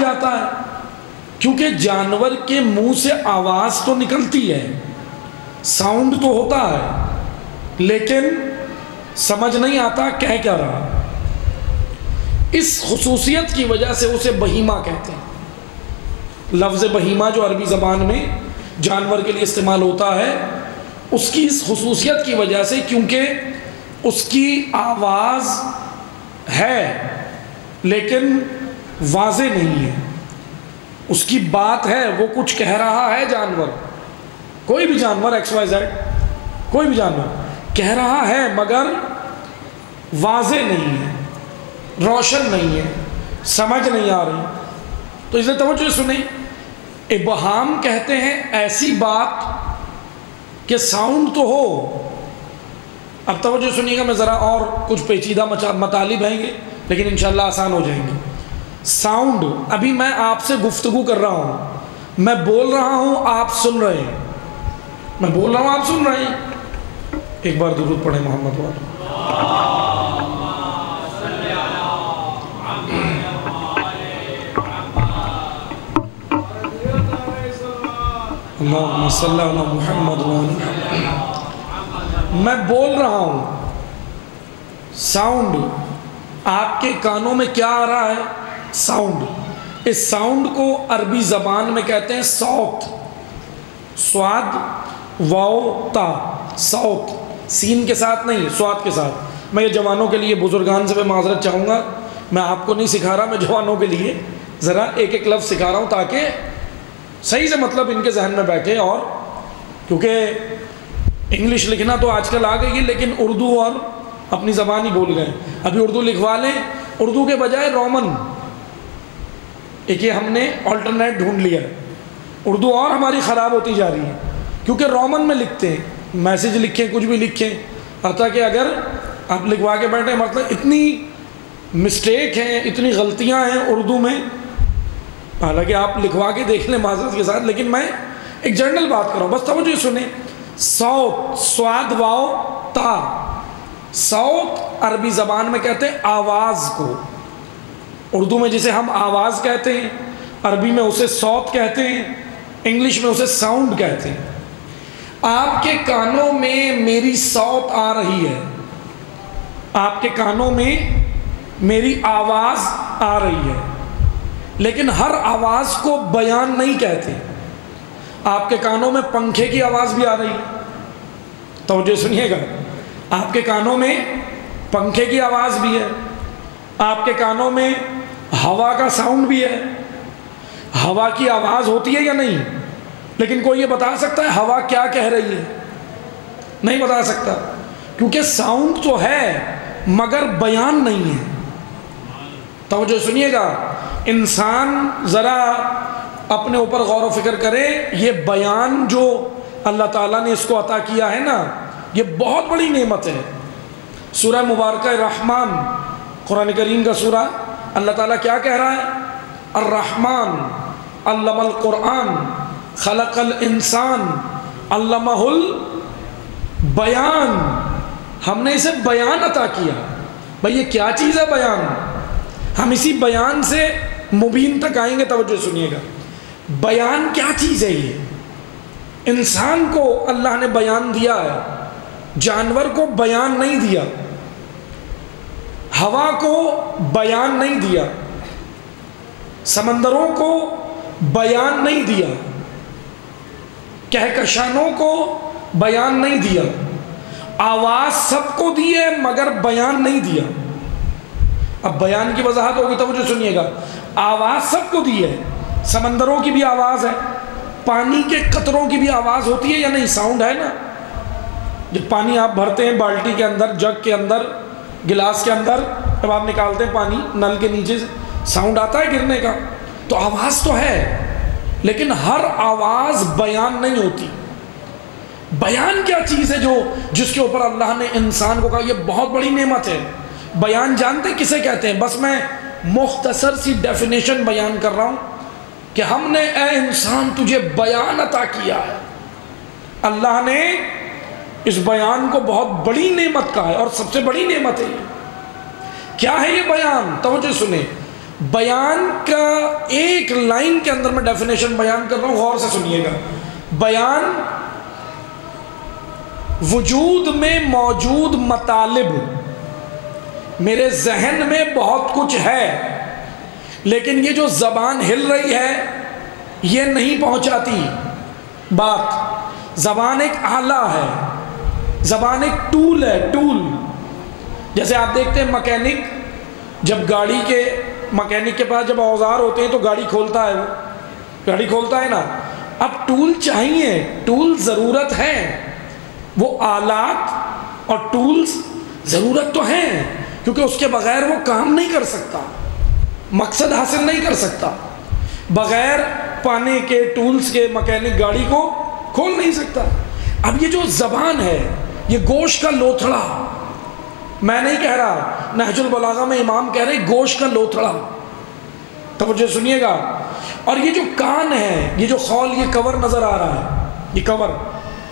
جاتا ہے؟ کیونکہ جانور کے منہ سے آواز تو نکلتی ہے، ساؤنڈ تو ہوتا ہے، لیکن سمجھ نہیں آتا کہہ کیا رہا۔ اس خصوصیت کی وجہ سے اسے بہیمہ کہتے ہیں۔ لفظ بہیمہ جو عربی زبان میں جانور کے لیے استعمال ہوتا ہے، اس کی اس خصوصیت کی وجہ سے، کیونکہ اس کی آواز ہے لیکن واضح نہیں ہے، اس کی بات ہے، وہ کچھ کہہ رہا ہے جانور، کوئی بھی جانور XYZ، کوئی بھی جانور کہہ رہا ہے مگر واضح نہیں ہے، روشن نہیں ہے، سمجھ نہیں آ رہی۔ تو اس نے توجہ سنیں، ابہام کہتے ہیں ایسی بات کہ ساؤنڈ تو ہو۔ اب توجہ سنیے گا، میں ذرا اور کچھ پیچیدہ مطالب ہیں گے لیکن انشاءاللہ آسان ہو جائیں گے۔ ساؤنڈ، ابھی میں آپ سے گفتگو کر رہا ہوں، میں بول رہا ہوں، آپ سن رہے ہیں، میں بول رہا ہوں، آپ سن رہے ہیں۔ ایک بار درود پڑھیں محمد والے۔ اللہم صلی علی محمد وآلہ۔ میں بول رہا ہوں، ساؤنڈ آپ کے کانوں میں کیا آ رہا ہے؟ ساؤنڈ۔ اس ساؤنڈ کو عربی زبان میں کہتے ہیں صوت، سواد واو تا، صوت، سین کے ساتھ نہیں، سواد کے ساتھ۔ میں یہ جوانوں کے لیے، بزرگان سے میں معذرت چاہوں گا، میں آپ کو نہیں سکھا رہا، میں جوانوں کے لیے ذرا ایک ایک لفظ سکھا رہا ہوں تاکہ صحیح سے مطلب ان کے ذہن میں بیٹھے۔ اور کیونکہ انگلش لکھنا تو آج کل آ گئی ہے لیکن اردو اور اپنی زبان ہی بول گئے۔ ابھی اردو لکھوا لیں، اردو کے بجائے رومن، ایک یہ ہم نے آلٹرنیٹ ڈھونڈ لیا ہے۔ اردو اور ہماری خراب ہوتی جا رہی ہے کیونکہ رومن میں لکھتے ہیں، میسج لکھیں، کچھ بھی لکھیں، حتیٰ کہ اگر آپ لکھوا کے بیٹھیں، مطلب اتنی مسٹیک ہیں، اتنی غلطیاں ہیں اردو میں، حالانکہ آپ لکھوا کے دیکھ لیں معذرت کے ساتھ، لیکن میں ایک جنرل بات کر رہا ہوں، بس توجہ سنیں۔ صوت، سواد واو تا، صوت عربی زبان میں کہتے ہیں آواز کو، اردو میں جسے ہم آواز کہتے ہیں، عربی میں اسے صوت کہتے ہیں، انگلش میں اسے ساؤنڈ کہتے ہیں۔ آپ کے کانوں میں میری صوت آ رہی ہے، آپ کے کانوں میں میری آواز آ رہی ہے، لیکن ہر آواز کو بیان نہیں کہتے۔ آپ کے کانوں میں پنکھے کی آواز بھی آ رہی ہے، توجہ سنیے گا، آپ کے کانوں میں پنکھے کی آواز بھی ہے، آپ کے کانوں میں ہوا کا ساؤنڈ بھی ہے۔ ہوا کی آواز ہوتی ہے یا نہیں؟ لیکن کوئی یہ بتا سکتا ہے ہوا کیا کہہ رہی ہے؟ نہیں بتا سکتا، کیونکہ ساؤنڈ تو ہے مگر بیان نہیں ہے۔ توجہ سنیے گا، انسان ذرا اپنے اوپر غور و فکر کرے، یہ بیان جو اللہ تعالیٰ نے اس کو عطا کیا ہے نا، یہ بہت بڑی نعمت ہے۔ سورہ مبارکہ رحمان، قرآن کریم کا سورہ، اللہ تعالیٰ کیا کہہ رہا ہے؟ الرحمن علم القرآن خلق الانسان علمہ البیان، ہم نے اسے بیان عطا کیا۔ بھئی یہ کیا چیز ہے بیان؟ ہم اسی بیان سے مبین تک آئیں گے، توجہ سنیے گا۔ بیان کیا چیز ہے؟ یہ انسان کو اللہ نے بیان دیا ہے، جانور کو بیان نہیں دیا، ہوا کو بیان نہیں دیا، سمندروں کو بیان نہیں دیا، کہکشانوں کو بیان نہیں دیا، آواز سب کو دی ہے مگر بیان نہیں دیا۔ اب بیان کی وضاحت ہوگی، توجہ سنیے گا۔ آواز سب کو دی ہے، سمندروں کی بھی آواز ہے، پانی کے قطروں کی بھی آواز ہوتی ہے یا نہیں؟ ساؤنڈ ہے نا، جب پانی آپ بھرتے ہیں بالٹی کے اندر، جگ کے اندر، گلاس کے اندر، جب آپ نکالتے ہیں پانی نل کے نیچے سے، ساؤنڈ آتا ہے گرنے کا، تو آواز تو ہے، لیکن ہر آواز بیان نہیں ہوتی۔ بیان کیا چیز ہے جو جس کے اوپر اللہ نے انسان کو کہا یہ بہت بڑی نعمت ہے؟ بیان جانتے ہیں کسے کہتے ہیں؟ بس میں مختصر سی ڈیفینیشن بیان کر رہا ہوں کہ ہم نے اے انسان تجھے بیان عطا کیا ہے۔ اللہ نے اس بیان کو بہت بڑی نعمت کہا ہے، اور سب سے بڑی نعمت ہے یہ۔ کیا ہے یہ بیان؟ توجہ سنیں، بیان کا ایک ایک لائن کے اندر میں ڈیفینیشن بیان کر رہا ہوں، غور سے سنیے گا. بیان وجود میں موجود مطالب، میرے ذہن میں بہت کچھ ہے لیکن یہ جو زبان ہل رہی ہے یہ نہیں پہنچاتی بات. زبان ایک آلہ ہے، زبان ایک ٹول ہے، ٹول. جیسے آپ دیکھتے ہیں مکینک، جب گاڑی کے مکینک کے پاس جب اوزار ہوتے ہیں تو گاڑی کھولتا ہے، وہ گاڑی کھولتا ہے نا. اب ٹول چاہیے، ٹول ضرورت ہے، وہ آلات اور ٹولز ضرورت تو ہیں کیونکہ اس کے بغیر وہ کام نہیں کر سکتا، مقصد حاصل نہیں کر سکتا. بغیر پانے کے ٹولز کے مکینک گاڑی کو کھول نہیں سکتا. اب یہ جو زبان ہے یہ گوشت کا لوتھڑا، میں نہیں کہہ رہا، نہج البلاغہ میں امام کہہ رہے گوشت کا لوتھڑا. توجہ سنیے گا. اور یہ جو کان ہے، یہ جو خول، یہ کور نظر آ رہا ہے، یہ کور،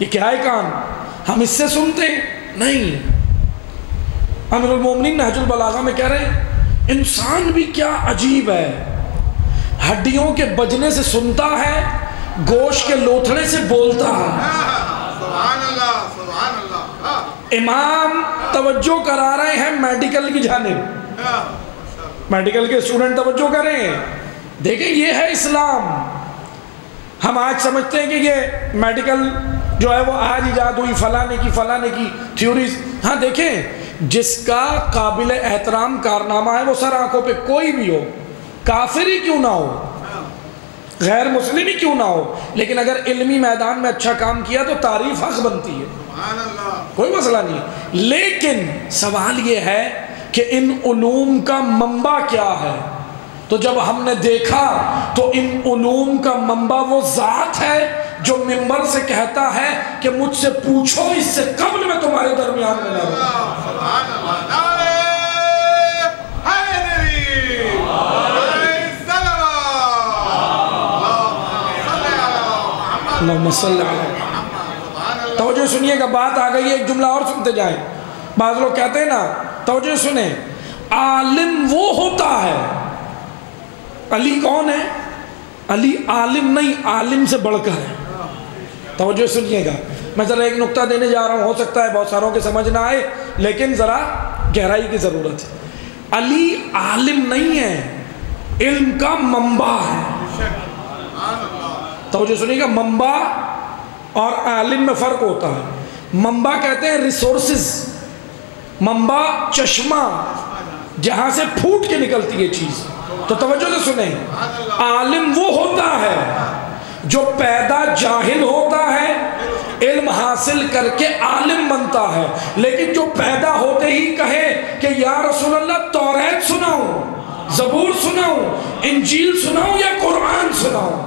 یہ کیا ہے؟ کان. ہم اس سے سنتے ہیں نہیں. امیر المومنین نہج البلاغہ میں کہہ رہے ہیں انسان بھی کیا عجیب ہے، ہڈیوں کے بجنے سے سنتا ہے، گوشت کے لوتھڑے سے بولتا ہے. سبحان اللہ، سبحان اللہ. امام توجہ کرا رہے ہیں میڈیکل کی جانب، میڈیکل کے اسٹوڈنٹ توجہ کریں. دیکھیں یہ ہے اسلام. ہم آج سمجھتے ہیں کہ یہ میڈیکل جو ہے وہ آج ایجاد ہوئی، فلاں نے کی تھیوریز. ہاں دیکھیں، جس کا قابل احترام کارنامہ ہے وہ سر آنکھوں پہ کوئی بھی ہو، کافر ہی کیوں نہ ہو، غیر مسلم ہی کیوں نہ ہو، لیکن اگر علمی میدان میں اچھا کام کیا تو تعریف حق بنتی ہے، کوئی مسئلہ نہیں ہے. لیکن سوال یہ ہے کہ ان علوم کا منبع کیا ہے. تو جب ہم نے دیکھا تو ان علوم کا منبع وہ ذات ہے جو منبر سے کہتا ہے کہ مجھ سے پوچھو اس سے قبل میں تمہارے درمیان میں نہ رہوں. سبحان اللہ. نعرہ حیدری، نعرہ صلوات، اللہم صلی علی محمد. توجہ سنیے گا، بات آ گئی ہے، ایک جملہ اور سنتے جائیں. بعض لوگ کہتے ہیں نا، توجہ سنیں، عالم وہ ہوتا ہے. علی کون ہے؟ علی عالم نہیں، عالم سے بڑھ کر ہے. توجہ سنیے گا، میں ذرا ایک نقطہ دینے جا رہا ہوں، ہو سکتا ہے بہت ساروں کے سمجھ نہ آئے لیکن ذرا گہرائی کی ضرورت ہے. علی عالم نہیں ہے، علم کا منبع ہے. توجہ سنیے گا، منبع اور عالم میں فرق ہوتا ہے. منبع کہتے ہیں ریسورسز، منبع چشمہ جہاں سے پھوٹ کے نکلتی ہے چیز. تو توجہ سے سنیں، عالم وہ ہوتا ہے جو پیدا جاہل ہوتا ہے، علم حاصل کر کے عالم بنتا ہے. لیکن جو پیدا ہوتے ہی کہے کہ یا رسول اللہ توریت سناؤں، زبور سناؤں، انجیل سناؤں یا قرآن سناؤں،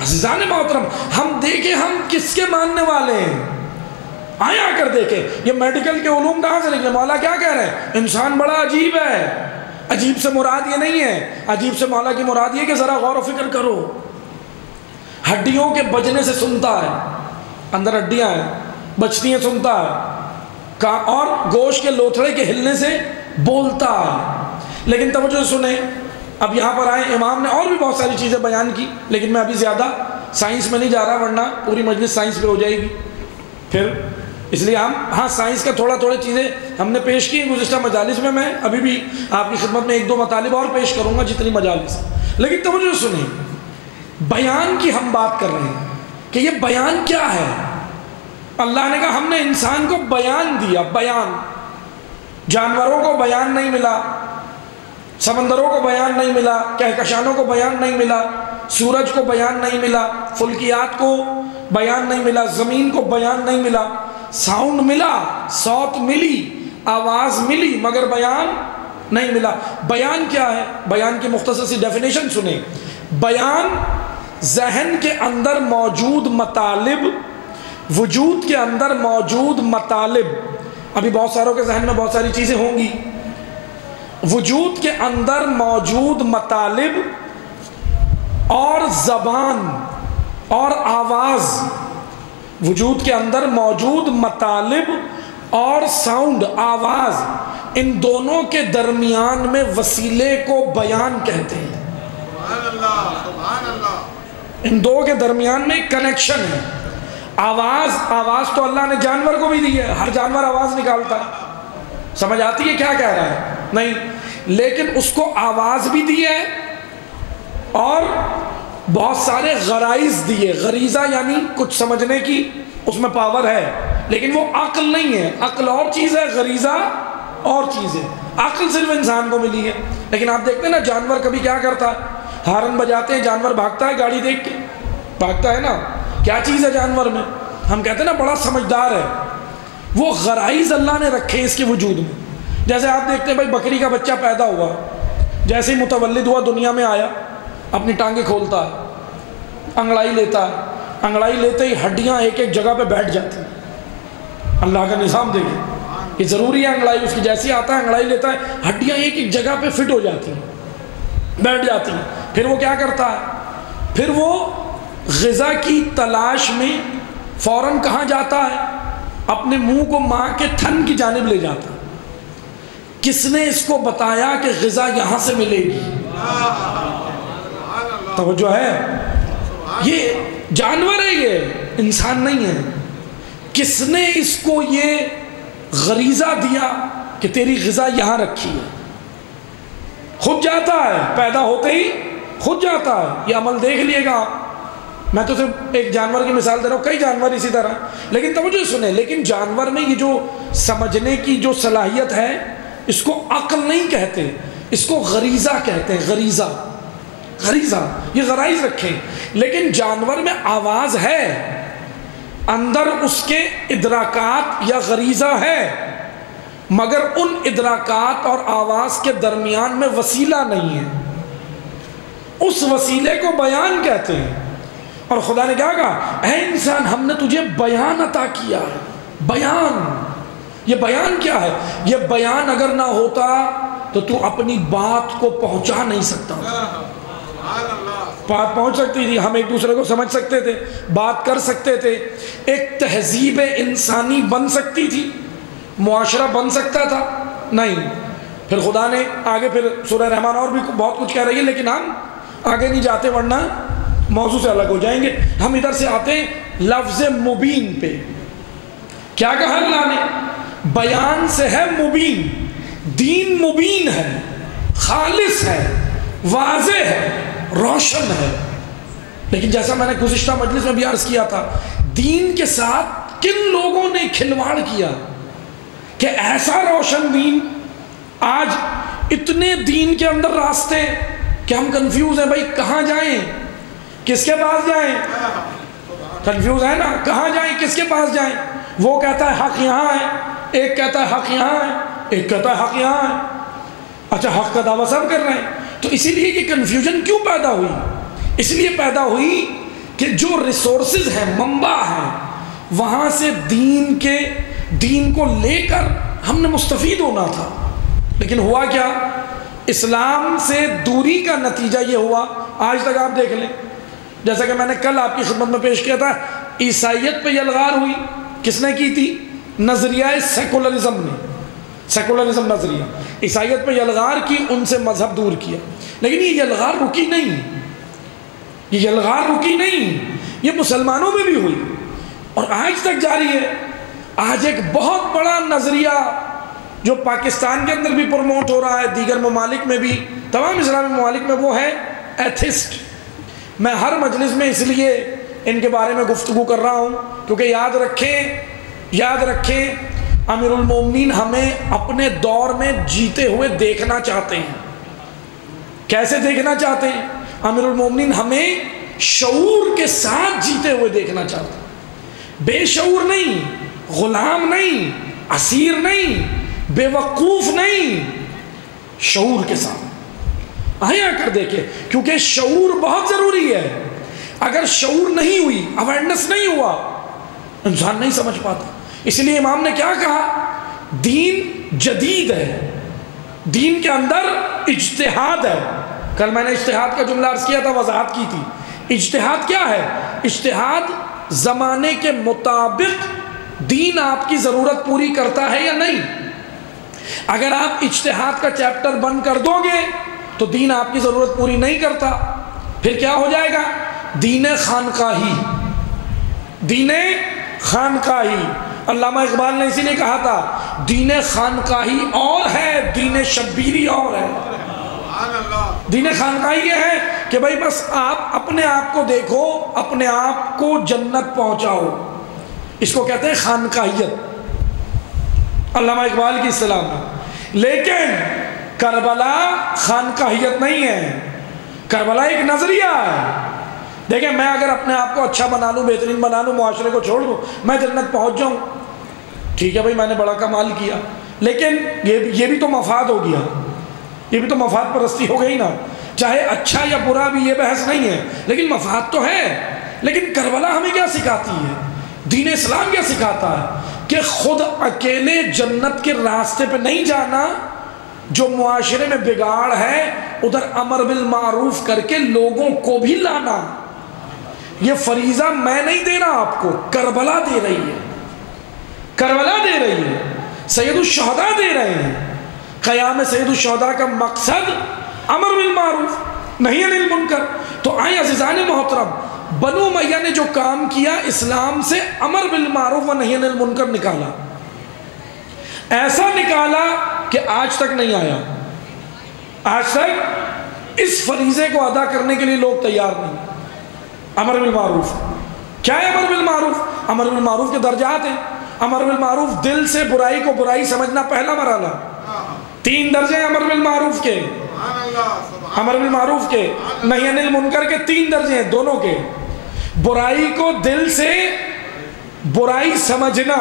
عزیزان محترم، ہم دیکھیں ہم کس کے ماننے والے ہیں. آئیں آ کر دیکھیں یہ میڈیکل کے علوم کہاں سے نکلے. مولا کیا کہہ رہے ہیں؟ انسان بڑا عجیب ہے. عجیب سے مراد یہ نہیں ہے، عجیب سے مولا کی مراد یہ کہ ذرا غور و فکر کرو. ہڈیوں کے بجنے سے سنتا ہے، اندر ہڈیاں ہیں، بجتی ہیں، سنتا ہے، اور گوشت کے لوتھڑے کے ہلنے سے بولتا ہے. لیکن توجہ سنیں، اب یہاں پر آئے، امام نے اور بھی بہت ساری چیزیں بیان کی لیکن میں ابھی زیادہ سائنس میں نہیں جا رہا ورنہ پوری مجلس سائنس پہ ہو جائے گی پھر. اس لیے ہاں سائنس کا تھوڑی چیزیں ہم نے پیش کی گزشتہ مجالس میں ابھی بھی آپ کی خدمت میں ایک دو مطالب اور پیش کروں گا جتنی مجالس. لیکن توجہ سنیں، بیان کی ہم بات کر رہے ہیں کہ یہ بیان کیا ہے. اللہ نے کہا ہم نے انسان کو بیان دیا. بیان، جانوروں کو بیان نہیں ملا، سمندروں کو بیان نہیں ملا، کہکشانوں کو بیان نہیں ملا، سورج کو بیان نہیں ملا، فلکیات کو بیان نہیں ملا، زمین کو بیان نہیں ملا. ساؤنڈ ملا، صوت ملی، آواز ملی، مگر بیان نہیں ملا. بیان کیا ہے؟ بیان کی مختصر سی ڈیفینیشن سنیں. بیان ذہن کے اندر موجود مطالب، وجود کے اندر موجود مطالب. ابھی بہت ساروں کے ذہن میں بہت ساری چیزیں ہوں گی. وجود کے اندر موجود مطالب اور زبان اور آواز، وجود کے اندر موجود مطالب اور ساؤنڈ آواز، ان دونوں کے درمیان میں وسیلے کو بیان کہتے ہیں۔ سبحان اللہ سبحان اللہ۔ ان دو کے درمیان میں کنیکشن ہے۔ آواز تو اللہ نے جانور کو بھی دی ہے، ہر جانور آواز نکالتا ہے، سمجھ آتی ہے کیا کہہ رہا ہے؟ نہیں، لیکن اس کو آواز بھی دی ہے اور بہت سارے غرائز دیے۔ غریزہ یعنی کچھ سمجھنے کی اس میں پاور ہے، لیکن وہ عقل نہیں ہے۔ عقل اور چیز ہے، غریزہ اور چیز ہے۔ عقل صرف انسان کو ملی ہے، لیکن آپ دیکھتے ہیں نا جانور کبھی کیا کرتا ہے، ہارن بجاتے ہیں، جانور بھاگتا ہے، گاڑی دیکھ کے بھاگتا ہے نا۔ کیا چیز ہے جانور میں؟ ہم کہتے ہیں نا بڑا سمجھدار ہے، وہ غرائز اللہ نے رکھے اس کے وجود میں۔ جیسے آپ دیکھتے ہیں بھائی بکری کا بچہ پیدا ہوا، جیسے ہی متولد ہوا دنیا میں آیا، اپنی ٹانگیں کھولتا ہے، انگڑائی لیتا ہے، انگڑائی لیتے ہی ہڈیاں ایک ایک جگہ پہ بیٹھ جاتی ہیں۔ اللہ کا نظام دیکھیں، یہ ضروری ہے انگڑائی اس کی، جیسے آتا ہے انگڑائی لیتا ہے، ہڈیاں ایک ایک جگہ پہ فٹ ہو جاتی ہیں، بیٹھ جاتی ہیں۔ پھر وہ کیا کرتا ہے؟ پھر وہ غذا کی تلاش میں فوراً کہاں جاتا ہے؟ اپنے منہ کو ماں کے تھن کی جانب لے جاتا ہے۔ کس نے اس کو بتایا کہ غذا یہاں سے ملے گی؟ توجہ ہے؟ یہ جانور ہے، یہ انسان نہیں ہے۔ کس نے اس کو یہ غریزہ دیا کہ تیری غذا یہاں رکھی ہے؟ خود جاتا ہے، پیدا ہوتے ہی خود جاتا ہے۔ یہ عمل دیکھ لیے گا، میں تو صرف ایک جانور کی مثال دے رہا ہوں، کئی جانور اسی طرح، لیکن توجہ سنیں، لیکن جانور میں یہ جو سمجھنے کی جو صلاحیت ہے، اس کو عقل نہیں کہتے، اس کو غریزہ کہتے ہیں۔ غریزہ، یہ غرائز رکھیں۔ لیکن جانور میں آواز ہے، اندر اس کے ادراکات یا غریزہ ہے، مگر ان ادراکات اور آواز کے درمیان میں وسیلہ نہیں ہے، اس وسیلے کو بیان کہتے ہیں۔ اور خدا نے کیا کہا؟ اے انسان، ہم نے تجھے بیان عطا کیا ہے۔ بیان، یہ بیان کیا ہے؟ یہ بیان اگر نہ ہوتا تو تو اپنی بات کو پہنچا نہیں سکتا۔ بات پہنچ سکتی تھی، ہم ایک دوسرے کو سمجھ سکتے تھے، بات کر سکتے تھے، ایک تہذیب انسانی بن سکتی تھی، معاشرہ بن سکتا تھا، نہیں۔ پھر خدا نے آگے، پھر سورہ رحمان اور بھی بہت کچھ کہہ رہی ہے، لیکن ہم آگے نہیں جاتے ورنہ موضوع سے الگ ہو جائیں گے۔ ہم ادھر سے آتے ہیں لفظ مبین پہ۔ کیا کہا اللہ نے؟ بیان سے ہے مبین، دین مبین ہے، خالص ہے، واضح ہے، روشن ہے۔ لیکن جیسا میں نے گزشتہ مجلس میں بھی عرض کیا تھا، دین کے ساتھ کن لوگوں نے کھلواڑ کیا کہ ایسا روشن دین، آج اتنے دین کے اندر راستے کہ ہم کنفیوز ہیں، بھائی کہاں جائیں، کس کے پاس جائیں؟ کنفیوز ہے نا، کہاں جائیں، کس کے پاس جائیں؟ وہ کہتا ہے حق یہاں ہے، ایک کہتا ہے حق یہاں ہے، ایک کہتا ہے حق یہاں ہے۔ اچھا، حق کا دعویٰ سب کر رہے ہیں، تو اسی لیے کہ کنفیوژن کیوں پیدا ہوئی؟ اس لیے پیدا ہوئی کہ جو ریسورسز ہیں، منبع ہیں، وہاں سے دین کو لے کر ہم نے مستفید ہونا تھا، لیکن ہوا کیا؟ اسلام سے دوری کا نتیجہ یہ ہوا، آج تک آپ دیکھ لیں، جیسا کہ میں نے کل آپ کی خدمت میں پیش کیا تھا، عیسائیت پہ یلغار ہوئی، کس نے کی تھی؟ نظریہ سیکولرزم نے، سیکولرزم نظریہ، عیسائیت پہ یلغار کی، ان سے مذہب دور کیا۔ لیکن یہ یلغار رکی نہیں، یہ یلغار رکی نہیں، یہ مسلمانوں میں بھی ہوئی اور آج تک جاری ہے۔ آج ایک بہت بڑا نظریہ جو پاکستان کے اندر بھی پروموٹ ہو رہا ہے، دیگر ممالک میں بھی، تمام اسلامی ممالک میں، وہ ہے ایتھسٹ۔ میں ہر مجلس میں اس لیے ان کے بارے میں گفتگو کر رہا ہوں کیونکہ یاد رکھیں امیر المومنین ہمیں اپنے دور میں جیتے ہوئے دیکھنا چاہتے ہیں۔ کیسے دیکھنا چاہتے ہیں؟ امیر المومنین ہمیں شعور کے ساتھ جیتے ہوئے دیکھنا چاہتے ہیں، بے شعور نہیں، غلام نہیں، اسیر نہیں، بے وقوف نہیں، شعور کے ساتھ آیا کر دیکھیں، کیونکہ شعور بہت ضروری ہے۔ اگر شعور نہیں ہوئی، اویئرنس نہیں ہوا، انسان نہیں سمجھ پاتا۔ اس لیے امام نے کیا کہا؟ دین جدید ہے، دین کے اندر اجتہاد ہے۔ کل میں نے اجتہاد کا جملہ عرض کیا تھا، وضاحت کی تھی۔ اجتہاد کیا ہے؟ اجتہاد زمانے کے مطابق دین آپ کی ضرورت پوری کرتا ہے یا نہیں؟ اگر آپ اجتہاد کا چیپٹر بند کر دو گے تو دین آپ کی ضرورت پوری نہیں کرتا، پھر کیا ہو جائے گا؟ دین خانقاہی، دین خانقاہی۔ علامہ اقبال نے اسی لیے کہا تھا دین خانقاہی اور ہے، دین شبیری اور ہے۔ دین خانقاہی یہ ہے کہ بھائی بس آپ اپنے آپ کو دیکھو، اپنے آپ کو جنت پہنچاؤ، اس کو کہتے ہیں خانقاہیت، علامہ اقبال کی اصطلاح میں۔ لیکن کربلا خانقاہیت نہیں ہے، کربلا ایک نظریہ ہے۔ دیکھیں میں اگر اپنے آپ کو اچھا بنا لوں، بہترین بنا لوں، معاشرے کو چھوڑ دوں، میں جنت پہنچ جاؤں، ٹھیک ہے بھائی میں نے بڑا کمال کیا، لیکن یہ بھی تو مفاد ہو گیا، یہ بھی تو مفاد پرستی ہو گئی نا۔ چاہے اچھا یا برا بھی، یہ بحث نہیں ہے، لیکن مفاد تو ہے۔ لیکن کربلا ہمیں کیا سکھاتی ہے؟ دین اسلام کیا سکھاتا ہے؟ کہ خود اکیلے جنت کے راستے پہ نہیں جانا، جو معاشرے میں بگاڑ ہے ادھر امر بالمعروف کر کے لوگوں کو بھی لانا۔ یہ فریضہ میں نہیں دے رہا آپ کو، کربلا دے رہی ہے، کربلا دے رہی ہے، سید الشہداء دے رہے ہیں۔ قیام سید الشہداء کا مقصد امر بالمعروف نہی عن المنکر۔ تو آئیں عزیزان محترم، بنو امیہ نے جو کام کیا، اسلام سے امر بالمعروف و نہی عن المنکر نکالا، ایسا نکالا کہ آج تک نہیں آیا، آج تک اس فریضے کو ادا کرنے کے لیے لوگ تیار نہیں۔ امر بالمعروف کیا ہے؟ امر بالمعروف، امر بالمعروف کے درجات ہیں۔ امر بالمعروف دل سے برائی کو برائی سمجھنا پہلا مرحلہ، 3 درجے امر بالمعروف کے، امر بالمعروف کے، نہی عن المنکر کے 3 درجے ہیں دونوں کے۔ برائی کو دل سے برائی سمجھنا،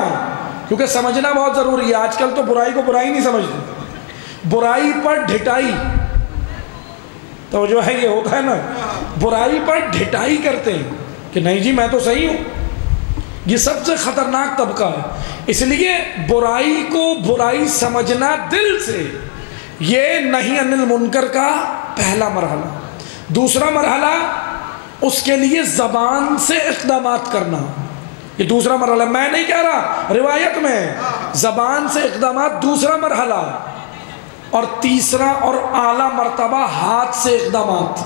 کیونکہ سمجھنا بہت ضروری ہے، آج کل تو برائی کو برائی نہیں سمجھتے، برائی پر ڈھٹائی، تو جو ہے یہ ہوتا ہے نا، برائی پر ڈھٹائی کرتے ہیں کہ نہیں جی میں تو صحیح ہوں۔ یہ سب سے خطرناک طبقہ ہے۔ اس لیے برائی کو برائی سمجھنا دل سے، یہ نہی عن المنکر کا پہلا مرحلہ۔ دوسرا مرحلہ اس کے لیے زبان سے اقدامات کرنا، یہ دوسرا مرحلہ، میں نہیں کہہ رہا، روایت میں زبان سے اقدامات دوسرا مرحلہ۔ اور تیسرا اور اعلیٰ مرتبہ ہاتھ سے اقدامات،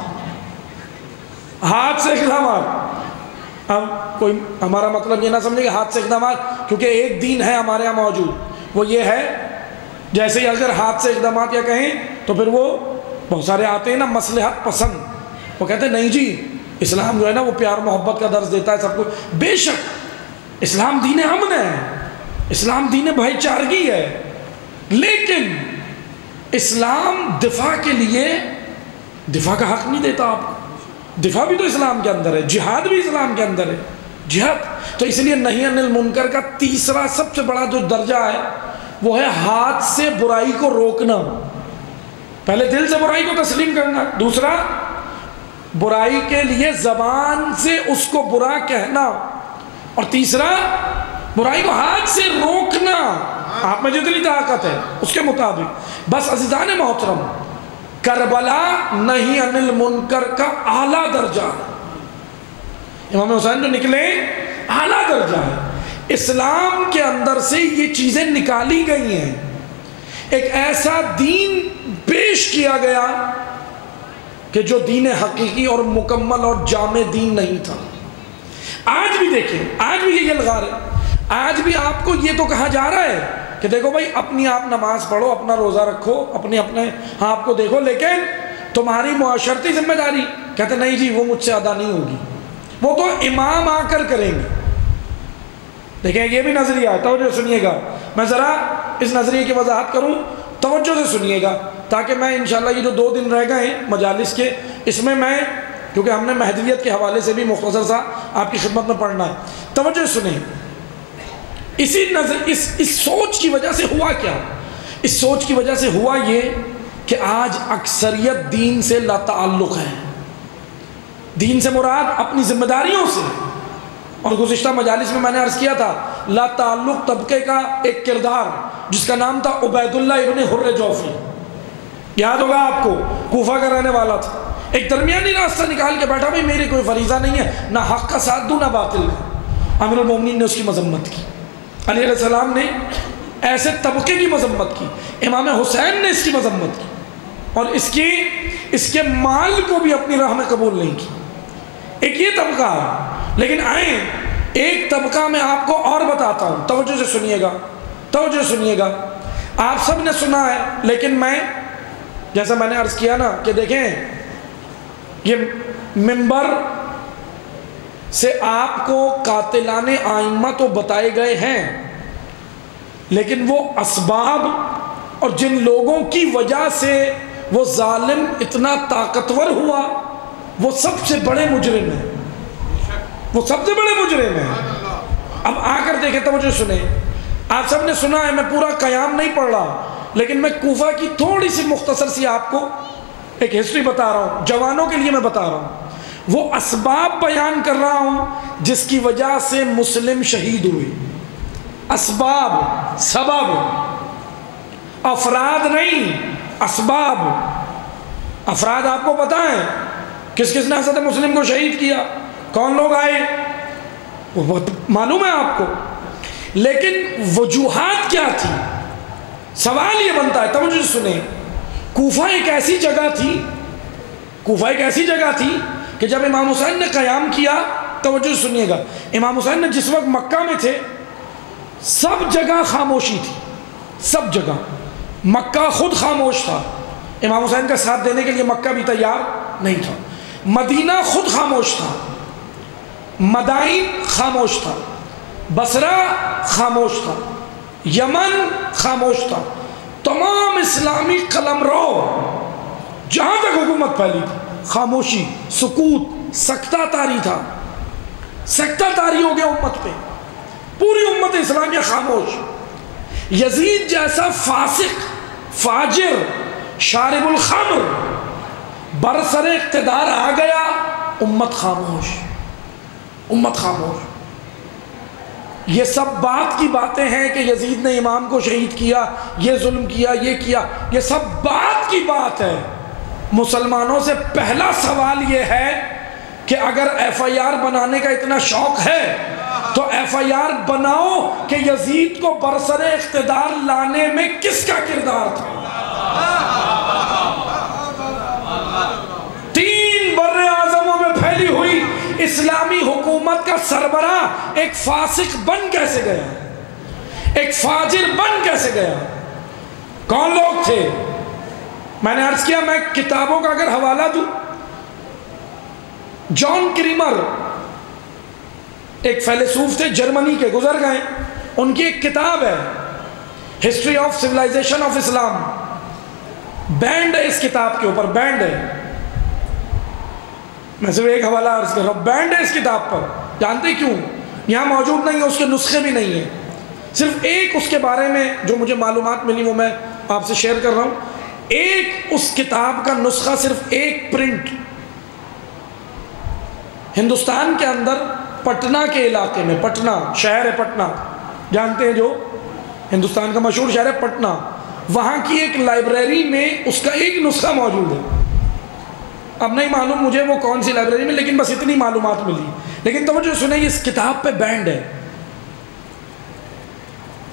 ہاتھ سے اقدامات۔ اب کوئی ہمارا مطلب یہ نہ سمجھے کہ ہاتھ سے اقدامات، کیونکہ ایک دین ہے ہمارے یہاں موجود، وہ یہ ہے جیسے ہی اگر ہاتھ سے اقدامات یا کہیں تو پھر وہ بہت سارے آتے ہیں نا مصلحت پسند، وہ کہتے ہیں نہیں جی اسلام جو ہے نا وہ پیار محبت کا درس دیتا ہے سب کو۔ بے شک اسلام دین امن ہے، اسلام دین بھائی چارگی ہے، لیکن اسلام دفاع کے لیے دفاع کا حق نہیں دیتا آپ کو۔ دفاع بھی تو اسلام کے اندر ہے، جہاد بھی اسلام کے اندر ہے، جہاد۔ تو اس لیے نہی عن المنکر کا تیسرا سب سے بڑا جو درجہ ہے وہ ہے ہاتھ سے برائی کو روکنا۔ پہلے دل سے برائی کو تسلیم کرنا، دوسرا برائی کے لیے زبان سے اس کو برا کہنا، اور تیسرا برائی کو ہاتھ سے روکنا، آپ میں جتنی طاقت ہے اس کے مطابق۔ بس عزیزان محترم، کربلا نہی عن المنکر کا اعلیٰ درجہ، امام حسین جو نکلے اعلیٰ درجہ ہے۔ اسلام کے اندر سے یہ چیزیں نکالی گئی ہیں، ایک ایسا دین پیش کیا گیا کہ جو دین حقیقی اور مکمل اور جامع دین نہیں تھا۔ آج بھی دیکھیں، آج بھی یہ الغار ہے، آج بھی آپ کو یہ تو کہا جا رہا ہے کہ دیکھو بھائی اپنی آپ نماز پڑھو، اپنا روزہ رکھو، اپنے آپ کو دیکھو، لیکن تمہاری معاشرتی ذمہ داری، کہتے نہیں جی وہ مجھ سے ادا نہیں ہوگی، وہ تو امام آ کر کریں گے۔ دیکھیں یہ بھی نظریہ ہے، توجہ سنیے گا، میں ذرا اس نظریے کی وضاحت کروں، توجہ سے سنیے گا، تاکہ میں انشاءاللہ یہ جو 2 دن رہ گئے ہیں مجالس کے، اس میں کیونکہ ہم نے مہدویت کے حوالے سے بھی مختصر سا آپ کی خدمت میں پڑھنا ہے، توجہ سنیں۔ اس سوچ کی وجہ سے ہوا کیا؟ اس سوچ کی وجہ سے ہوا یہ کہ آج اکثریت دین سے لا تعلق ہے، دین سے مراد اپنی ذمہ داریوں سے۔ اور گزشتہ مجالس میں نے عرض کیا تھا لا تعلق طبقے کا ایک کردار جس کا نام تھا عبید اللہ ابن حر جوفی، یاد ہوگا آپ کو، کوفہ کا رہنے والا تھا، ایک درمیانی راستہ نکال کے بیٹھا، بھائی میرے کوئی فریضہ نہیں ہے، نہ حق کا ساتھ دوں نہ باطل کا۔ امیر المومنین نے اس کی مذمت کی، علیہ السلام نے ایسے طبقے کی مذمت کی، امام حسین نے اس کی مذمت کی، اور اس کے مال کو بھی اپنی راہ میں قبول نہیں کی۔ ایک یہ طبقہ ہے، لیکن آئیں ایک طبقہ میں آپ کو اور بتاتا ہوں، توجہ سے سنیے گا، توجہ سنیے گا۔ آپ سب نے سنا ہے، لیکن میں جیسا میں نے عرض کیا نا کہ دیکھیں یہ ممبر سے آپ کو قاتلان ائمہ تو بتائے گئے ہیں، لیکن وہ اسباب اور جن لوگوں کی وجہ سے وہ ظالم اتنا طاقتور ہوا، وہ سب سے بڑے مجرم ہیں، وہ سب سے بڑے مجرم ہیں۔ اب آ کر دیکھیں، توجہ سنیں، آپ سب نے سنا ہے، میں پورا قیام نہیں پڑھ رہا، لیکن میں کوفہ کی تھوڑی سی مختصر سی آپ کو ایک ہسٹری بتا رہا ہوں، جوانوں کے لیے میں بتا رہا ہوں، وہ اسباب بیان کر رہا ہوں جس کی وجہ سے مسلم شہید ہوئے۔ اسباب، سبب، افراد نہیں، اسباب۔ افراد آپ کو پتہ ہے کس کس نے حضرت مسلم کو شہید کیا، کون لوگ آئے، وہ معلوم ہے آپ کو، لیکن وجوہات کیا تھی؟ سوال یہ بنتا ہے، توجہ سنیں، کوفہ ایک ایسی جگہ تھی، کوفہ ایک ایسی جگہ تھی کہ جب امام حسین نے قیام کیا، توجہ سنیے گا، امام حسین نے جس وقت مکہ میں تھے سب جگہ خاموشی تھی، سب جگہ، مکہ خود خاموش تھا، امام حسین کا ساتھ دینے کے لیے مکہ بھی تیار نہیں تھا، مدینہ خود خاموش تھا، مدائن خاموش تھا، بصرہ خاموش تھا، یمن خاموش تھا، تمام اسلامی قلمرو جہاں تک حکومت پھیلی تھی خاموشی، سکوت، سکتہ طاری تھا، سکتہ طاری ہو گیا امت پہ، پوری امت اسلامیہ خاموش۔ یزید جیسا فاسق، فاجر، شارب الخمر برسر اقتدار آ گیا، امت خاموش، امت خاموش۔ یہ سب بات کی باتیں ہیں کہ یزید نے امام کو شہید کیا، یہ ظلم کیا، یہ سب بات کی بات ہے۔ مسلمانوں سے پہلا سوال یہ ہے کہ اگر ایف آئی آر بنانے کا اتنا شوق ہے تو ایف آئی آر بناؤ کہ یزید کو برسر اقتدار لانے میں کس کا کردار تھا۔ 3 بر اعظموں میں پھیلی ہوئی اسلامی حکومت کا سربراہ ایک فاسق بن کیسے گیا، ایک فاجر بن کیسے گیا؟ کون لوگ تھے؟ میں نے عرض کیا، میں کتابوں کا اگر حوالہ دوں، جان کریمر ایک فیلسوف تھے جرمنی کے، گزر گئے، ان کی ایک کتاب ہے history of civilisation of Islam, banned ہے اس کتاب کے اوپر، بینڈ ہے، میں صرف ایک حوالہ عرض کر رہا ہوں، بینڈ ہے اس کتاب پر، جانتے کیوں؟ یہاں موجود نہیں ہے، اس کے نسخے بھی نہیں ہیں، صرف ایک اس کے بارے میں جو مجھے معلومات ملی وہ میں آپ سے شیئر کر رہا ہوں۔ ایک اس کتاب کا نسخہ، صرف ایک پرنٹ ہندوستان کے اندر پٹنہ کے علاقے میں، پٹنہ شہر ہے، پٹنہ جانتے ہیں جو ہندوستان کا مشہور شہر ہے پٹنہ، وہاں کی ایک لائبریری میں اس کا ایک نسخہ موجود ہے۔ اب نہیں معلوم مجھے وہ کون سی لائبریری میں، لیکن بس اتنی معلومات ملی۔ لیکن توجہ سنیں، اس کتاب پہ بینڈ ہے،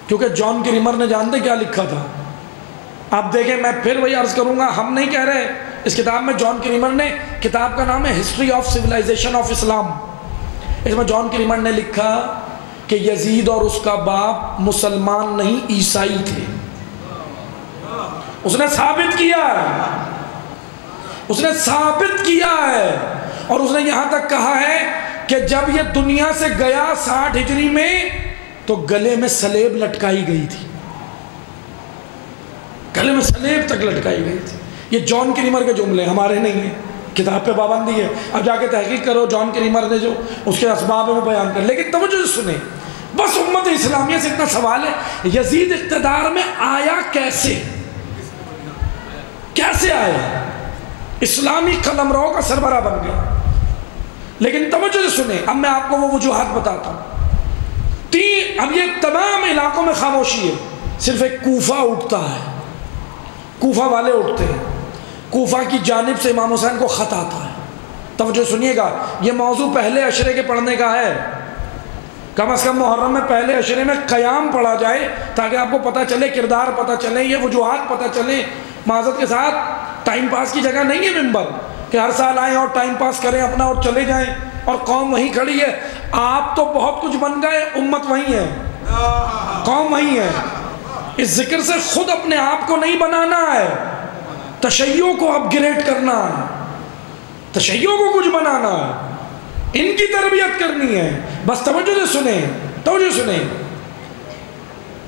کیونکہ جان کریمر نے جانتے کیا لکھا تھا؟ آپ دیکھیں، میں پھر وہی عرض کروں گا، ہم نہیں کہہ رہے، اس کتاب میں جان کریمر نے، کتاب کا نام ہے ہسٹری آف سیولائزیشن آف اسلام، اس میں جان کریمر نے لکھا کہ یزید اور اس کا باپ مسلمان نہیں، عیسائی تھے۔ اس نے ثابت کیا ہے، اس نے ثابت کیا ہے، اور اس نے یہاں تک کہا ہے کہ جب یہ دنیا سے گیا 60 ہجری میں تو گلے میں سلیب لٹکائی گئی تھی، گلے میں سلیب تک لٹکائی گئی تھی۔ یہ جان کریمر کے جملے، ہمارے نہیں ہیں، کتاب پہ پابندی ہے، اب جا کے تحقیق کرو، جان کریمر نے جو اس کے اسباب ہیں وہ بیان کر۔ لیکن توجہ سے سنیں، بس امت اسلامیہ سے اتنا سوال ہے، یزید اقتدار میں آیا کیسے؟ کیسے آیا؟ اسلامی قلمرو کا سربراہ بن گیا۔ لیکن توجہ سے سنیں، اب میں آپ کو وہ وجوہات بتاتا ہوں۔ اب یہ تمام علاقوں میں خاموشی ہے، صرف ایک کوفہ اٹھتا ہے، کوفہ والے اٹھتے ہیں، کوفہ کی جانب سے امام حسین کو خط آتا ہے۔ توجہ سنیے گا، یہ موضوع پہلے عشرے کے پڑھنے کا ہے، کم از کم محرم میں پہلے عشرے میں قیام پڑھا جائے تاکہ آپ کو پتہ چلے، کردار پتہ چلے، یہ وجوہات پتہ چلیں۔ معذرت کے ساتھ ٹائم پاس کی جگہ نہیں ہے ممبر کہ ہر سال آئیں اور ٹائم پاس کریں اپنا اور چلے جائیں اور قوم وہیں کھڑی ہے۔ آپ تو بہت کچھ بن گئے، امت وہیں ہے، قوم وہیں ہے۔ اس ذکر سے خود اپنے آپ کو نہیں بنانا ہے، تشیع کو اپ گریڈ کرنا ہے، تشیع کو کچھ بنانا ہے، ان کی تربیت کرنی ہے۔ بس توجہ سے سنیں، توجہ سنیں۔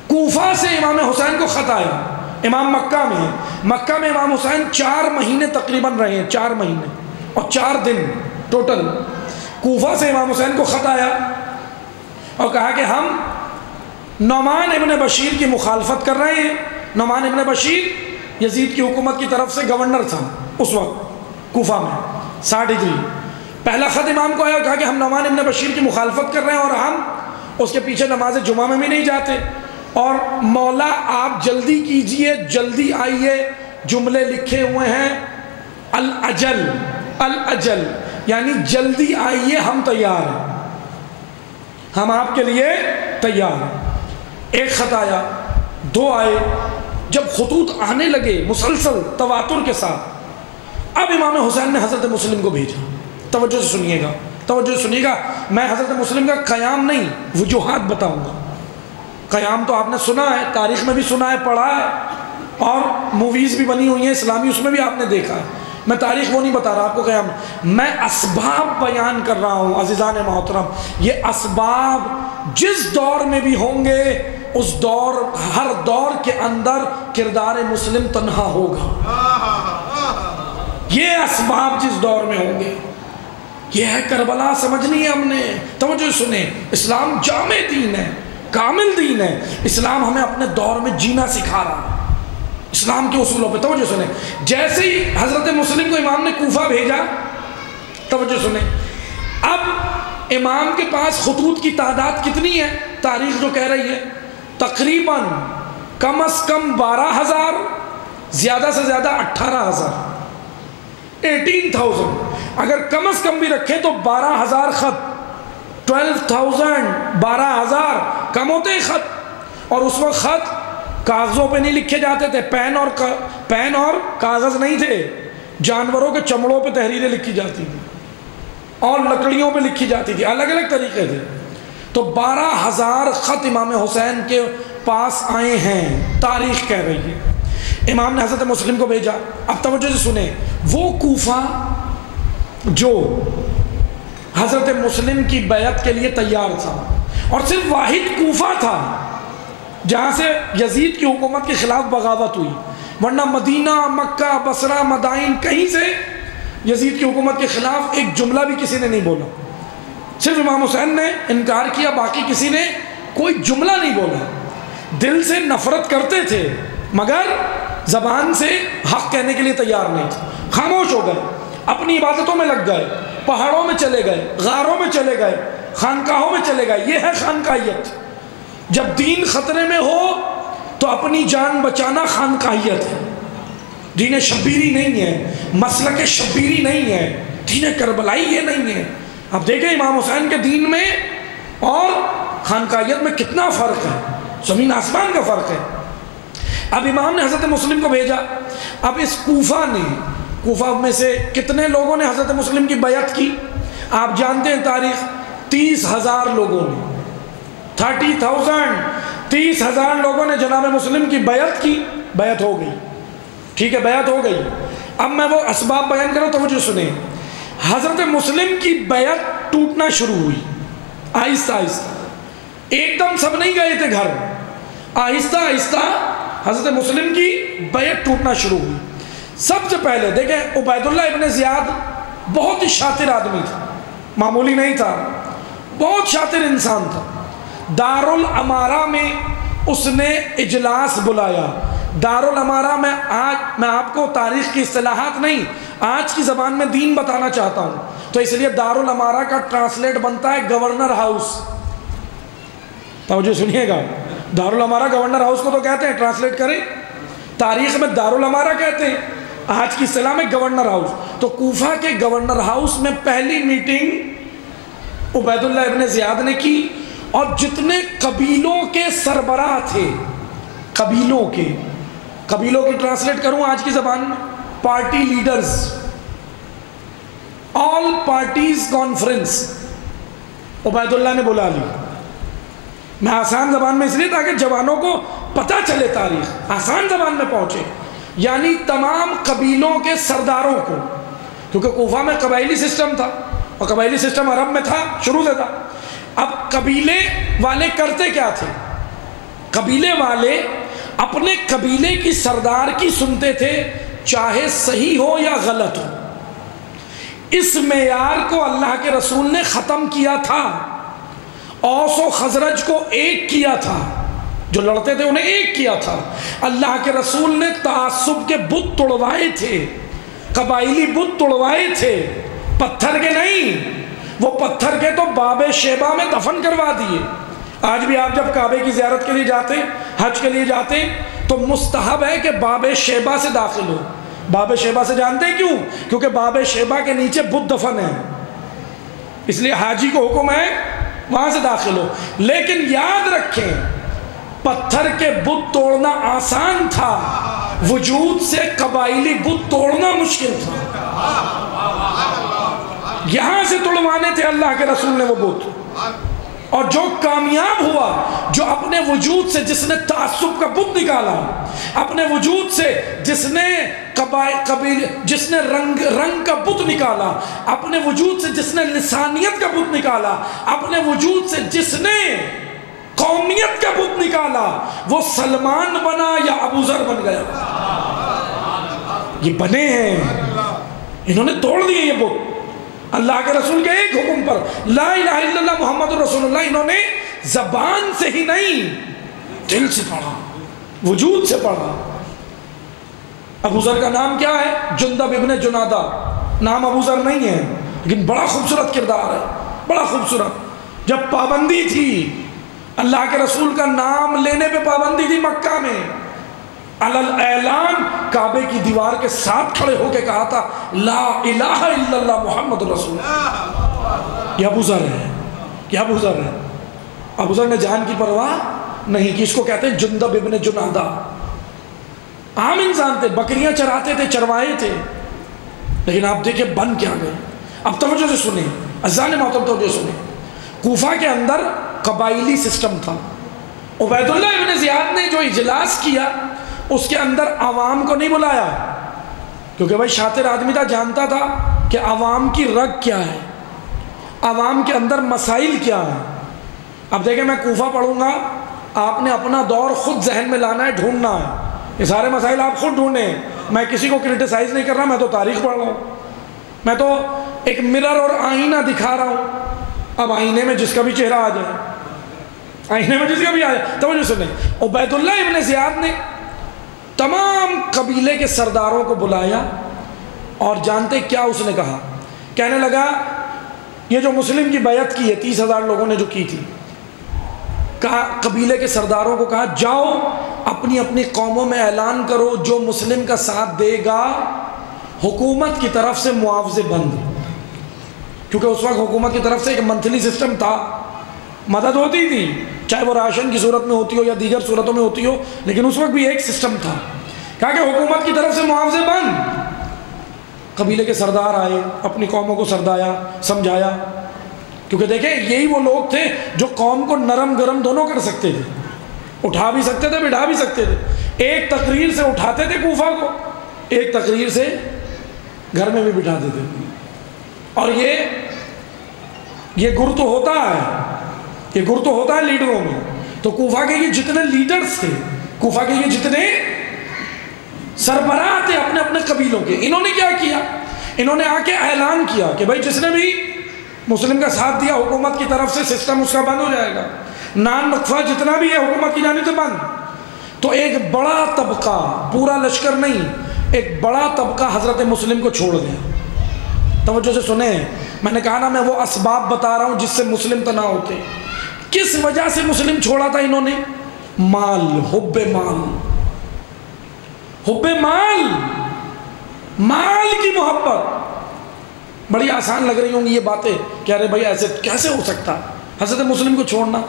کوفہ سے امام حسین کو خط آیا، امام مکہ میں ہے، مکہ میں امام حسین 4 مہینے تقریباً رہے ہیں، 4 مہینے اور 4 دن ٹوٹل۔ کوفہ سے امام حسین کو خط آیا اور کہا کہ ہم نعمان ابن بشیر کی مخالفت کر رہے ہیں۔ نعمان ابن بشیر یزید کی حکومت کی طرف سے گورنر تھا اس وقت کوفہ میں، 60 ہجری۔ پہلا خط امام کو آیا اور کہا کہ ہم نعمان ابن بشیر کی مخالفت کر رہے ہیں اور ہم اس کے پیچھے نماز جمعہ میں بھی نہیں جاتے، اور مولا آپ جلدی کیجئے، جلدی آئیے۔ جملے لکھے ہوئے ہیں الاجل، الاجل یعنی جلدی آئیے، ہم تیار ہیں، ہم آپ کے لیے تیار ہیں۔ ایک خط آیا، 2 آئے، جب خطوط آنے لگے مسلسل تواتر کے ساتھ، اب امام حسین نے حضرت مسلم کو بھیجا۔ توجہ سے سنیے گا، توجہ سے سنیے گا، میں حضرت مسلم کا قیام نہیں وجوہات بتاؤں گا۔ قیام تو آپ نے سنا ہے، تاریخ میں بھی سنا ہے، پڑھا ہے، اور موویز بھی بنی ہوئی ہیں اسلامی، اس میں بھی آپ نے دیکھا ہے۔ میں تاریخ وہ نہیں بتا رہا آپ کو قیام، میں اسباب بیان کر رہا ہوں۔ عزیزان محترم، یہ اسباب جس دور میں بھی ہوں گے، اس دور، ہر دور کے اندر کردار مسلم تنہا ہوگا۔ یہ اسباب جس دور میں ہوں گے، یہ ہے کربلا، سمجھنی ہے ہم نے۔ توجہ سنیں، اسلام جامع دین ہے، کامل دین ہے۔ اسلام ہمیں اپنے دور میں جینا سکھا رہا ہے اسلام کے اصولوں پہ۔ توجہ سنیں، جیسے ہی حضرت مسلم کو امام نے کوفہ بھیجا، توجہ سنیں، اب امام کے پاس خطوط کی تعداد کتنی ہے؟ تاریخ جو کہہ رہی ہے تقریباً کم از کم 12,000، زیادہ سے زیادہ 18,000، 18,000۔ اگر کم از کم بھی رکھیں تو 12,000 خط، 12,000، 12,000 کم ہوتے ہیں خط۔ اور اس وقت خط کاغذوں پہ نہیں لکھے جاتے تھے، پین اور کاغذ نہیں تھے، جانوروں کے چمڑوں پہ تحریریں لکھی جاتی تھی اور لکڑیوں پہ لکھی جاتی تھی، الگ الگ طریقے تھے۔ تو 12,000 خط امام حسین کے پاس آئے ہیں، تاریخ کہہ رہی ہے۔ امام نے حضرت مسلم کو بھیجا۔ اب توجہ سے سنیں، وہ کوفہ جو حضرت مسلم کی بیعت کے لیے تیار تھا، اور صرف واحد کوفہ تھا جہاں سے یزید کی حکومت کے خلاف بغاوت ہوئی، ورنہ مدینہ، مکہ، بصرہ، مدائن کہیں سے یزید کی حکومت کے خلاف ایک جملہ بھی کسی نے نہیں بولا۔ صرف امام حسین نے انکار کیا، باقی کسی نے کوئی جملہ نہیں بولا۔ دل سے نفرت کرتے تھے مگر زبان سے حق کہنے کے لیے تیار نہیں تھے، خاموش ہو گئے، اپنی عبادتوں میں لگ گئے، پہاڑوں میں چلے گئے، غاروں میں چلے گئے، خانقاہوں میں چلے گئے۔ یہ ہے خانقاہیت۔ جب دین خطرے میں ہو تو اپنی جان بچانا خانقاہیت ہے، دین شبیری نہیں ہے، مسلک شبیری نہیں ہے، دین کربلائی یہ نہیں ہے۔ اب دیکھیں امام حسین کے دین میں اور خانقاہیت میں کتنا فرق ہے، زمین آسمان کا فرق ہے۔ اب امام نے حضرت مسلم کو بھیجا۔ اب اس کوفہ میں سے کتنے لوگوں نے حضرت مسلم کی بیعت کی؟ آپ جانتے ہیں تاریخ، 30,000 لوگوں نے، 30,000، 30,000 لوگوں نے جناب مسلم کی بیعت کی۔ بیعت ہو گئی، ٹھیک ہے، بیعت ہو گئی۔ اب میں وہ اسباب بیان کروں، توجہ سنیں۔ حضرت مسلم کی بیعت ٹوٹنا شروع ہوئی، آہستہ آہستہ، ایک دم سب نہیں گئے تھے گھر، آہستہ آہستہ حضرت مسلم کی بیعت ٹوٹنا شروع ہوئی۔ سب سے پہلے دیکھیں، عبید اللہ ابن زیاد بہت ہی شاطر آدمی تھا، معمولی نہیں تھا، بہت شاطر انسان تھا۔ دارالامارہ میں اس نے اجلاس بلایا۔ دارالامارہ میں، آج میں آپ کو تاریخ کی اصطلاحات نہیں، آج کی زبان میں دین بتانا چاہتا ہوں، تو اس لیے دارالامارہ کا ٹرانسلیٹ بنتا ہے گورنر ہاؤس۔ توجہ سنیے گا، دارالامارہ گورنر ہاؤس کو تو کہتے ہیں، ٹرانسلیٹ کریں، تاریخ میں دارالامارہ کہتے ہیں، آج کی اصطلاح میں گورنر ہاؤس۔ تو کوفہ کے گورنر ہاؤس میں پہلی میٹنگ عبید اللہ ابن زیاد نے کی، اور جتنے قبیلوں کے سربراہ تھے، قبیلوں کی ٹرانسلیٹ کروں آج کی زبان میں، party leaders, all parties conference Ubaidullah نے بلا لی. میں آسان زبان میں اس لیے تاکہ جوانوں کو پتہ چلے، تاریخ آسان زبان میں پہنچے. یعنی تمام قبیلوں کے سرداروں کو، کیونکہ کوفہ میں قبائلی سسٹم تھا اور قبائلی سسٹم عرب میں تھا، شروع سے تھا. اب قبیلے والے کرتے کیا تھے؟ قبیلے والے اپنے قبیلے کی سردار کی سنتے تھے، چاہے صحیح ہو یا غلط ہو. اس معیار کو اللہ کے رسول نے ختم کیا تھا. اوس و خزرج کو ایک کیا تھا، جو لڑتے تھے انہیں ایک کیا تھا. اللہ کے رسول نے تعصب کے بت توڑوائے تھے، قبائلی بت توڑوائے تھے، پتھر کے نہیں. وہ پتھر کے تو باب شیبہ میں دفن کروا دیے. آج بھی آپ جب کعبے کی زیارت کے لیے جاتے، حج کے لیے جاتے، تو مستحب ہے کہ باب شیبہ سے داخل ہو. باب شیبہ سے جانتے ہیں کیوں؟ کیونکہ باب شیبہ کے نیچے بت دفن ہے، اس لیے حاجی کو حکم ہے وہاں سے داخل ہو. لیکن یاد رکھیں، پتھر کے بت توڑنا آسان تھا، وجود سے قبائلی بت توڑنا مشکل تھا. یہاں سے توڑوانے تھے اللہ کے رسول نے وہ بت. اور جو کامیاب ہوا، جو اپنے وجود سے جس نے تعصب کا بت نکالا، اپنے وجود سے جس نے رنگ کا بت نکالا، اپنے وجود سے جس نے لسانیت کا بت نکالا، اپنے وجود سے جس نے قومیت کا بت نکالا، وہ سلمان بنا یا ابو ذر بن گیا. یہ بنے ہیں، انہوں نے توڑ دیے یہ بت اللہ کے رسول کے ایک حکم پر. لا الہ الا اللہ محمد رسول اللہ انہوں نے زبان سے ہی نہیں، دل سے پڑھا، وجود سے پڑھا. ابو ذر کا نام کیا ہے؟ جندب ابن جنادہ. نام ابو ذر نہیں ہے، لیکن بڑا خوبصورت کردار ہے، بڑا خوبصورت. جب پابندی تھی، اللہ کے رسول کا نام لینے پہ پابندی تھی مکہ میں، علل اعلان کعبے کی دیوار کے ساتھ کھڑے ہو کے کہا تھا لا الہ الا اللہ محمد رسول اللہ. یہ ابو ذر ہے، یہ ابو ذر ہے. ابو ذر نے جان کی پرواہ نہیں کی. اس کو کہتے ہیں جندب ابن جنادہ. عام انسان تھے، بکریاں چراتے تھے، چروائے تھے، لیکن آپ دیکھیں بن کیا گئے. اب توجہ سے سنیں، عزیزان محترم توجہ سنیں. کوفہ کے اندر قبائلی سسٹم تھا. عبید اللہ ابن زیاد نے جو اجلاس کیا، اس کے اندر عوام کو نہیں بلایا، کیونکہ بھائی شاطر آدمی تھا، جانتا تھا کہ عوام کی رگ کیا ہے، عوام کے اندر مسائل کیا ہے. اب دیکھیں میں کوفہ پڑھوں گا، آپ نے اپنا دور خود ذہن میں لانا ہے، ڈھونڈنا ہے. یہ سارے مسائل آپ خود ڈھونڈیں. میں کسی کو کرٹیسائز نہیں کر رہا، میں تو تاریخ پڑھ رہا ہوں، میں تو ایک مرر اور آئینہ دکھا رہا ہوں. اب آئینے میں جس کا بھی چہرہ آ جائے، آئینے میں جس کا بھی آ جائے. توجہ سنیں، عبید اللہ ابن زیاد نے تمام قبیلے کے سرداروں کو بلایا، اور جانتے کیا اس نے کہا؟ کہنے لگا یہ جو مسلم کی بیعت کی ہے 30,000 لوگوں نے جو کی تھی، کہا قبیلے کے سرداروں کو کہا جاؤ اپنی اپنی قوموں میں اعلان کرو، جو مسلم کا ساتھ دے گا حکومت کی طرف سے معاوضے بند. کیونکہ اس وقت حکومت کی طرف سے ایک منتھلی سسٹم تھا، مدد ہوتی تھی، چاہے وہ راشن کی صورت میں ہوتی ہو یا دیگر صورتوں میں ہوتی ہو، لیکن اس وقت بھی ایک سسٹم تھا. کہا کہ حکومت کی طرف سے معاوضے بند. قبیلے کے سردار آئے، اپنی قوموں کو سمجھایا، کیونکہ دیکھیں یہی وہ لوگ تھے جو قوم کو نرم گرم دونوں کر سکتے تھے، اٹھا بھی سکتے تھے، بٹھا بھی سکتے تھے. ایک تقریر سے اٹھاتے تھے کوفہ کو، ایک تقریر سے گھر میں بھی بٹھاتے تھے. اور یہ گر تو ہوتا ہے، یہ گر تو ہوتا ہے لیڈروں میں. تو کوفہ کے یہ جتنے لیڈرز تھے، کوفہ کے یہ جتنے سربراہ تھے اپنے اپنے قبیلوں کے، انہوں نے کیا کیا؟ انہوں نے آ کے اعلان کیا کہ بھائی جس نے بھی مسلم کا ساتھ دیا حکومت کی طرف سے سسٹم اس کا بند ہو جائے گا، نان نقفہ جتنا بھی ہے حکومت کی جانب سے بند. تو ایک بڑا طبقہ، پورا لشکر نہیں، ایک بڑا طبقہ حضرت مسلم کو چھوڑ دیا. توجہ سے سنیں، میں نے کہا نا میں وہ اسباب بتا رہا ہوں جس سے مسلم تنہا ہوتے. کس وجہ سے مسلم چھوڑا تھا انہوں نے؟ مال، حب مال، حب مال، مال کی محبت. بڑی آسان لگ رہی ہوں گی یہ باتیں کہ ارے بھائی ایسے کیسے ہو سکتا حضرت مسلم کو چھوڑنا.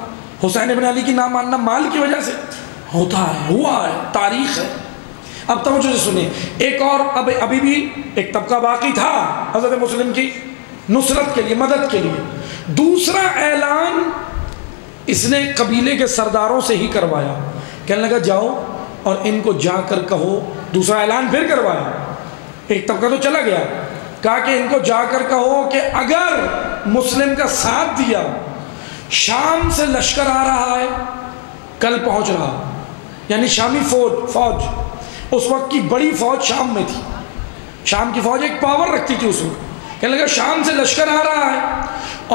حسین ابن علی کی نہ ماننا مال کی وجہ سے ہوتا ہے، ہوا ہے، تاریخ ہے۔ اب توجہ سے سنیں، ایک اور ابھی بھی ایک طبقہ باقی تھا حضرت مسلم کی نصرت کے لیے، مدد کے لیے۔ دوسرا اعلان اس نے قبیلے کے سرداروں سے ہی کروایا، کہنے لگا جاؤ اور ان کو جا کر کہو، دوسرا اعلان پھر کروایا، ایک طبقہ تو چلا گیا، کہا کہ ان کو جا کر کہو کہ اگر مسلم کا ساتھ دیا، شام سے لشکر آ رہا ہے، کل پہنچ رہا، یعنی شامی فوج اس وقت کی بڑی فوج شام میں تھی، شام کی فوج ایک پاور رکھتی تھی اس وقت، کہنے لگا شام سے لشکر آ رہا ہے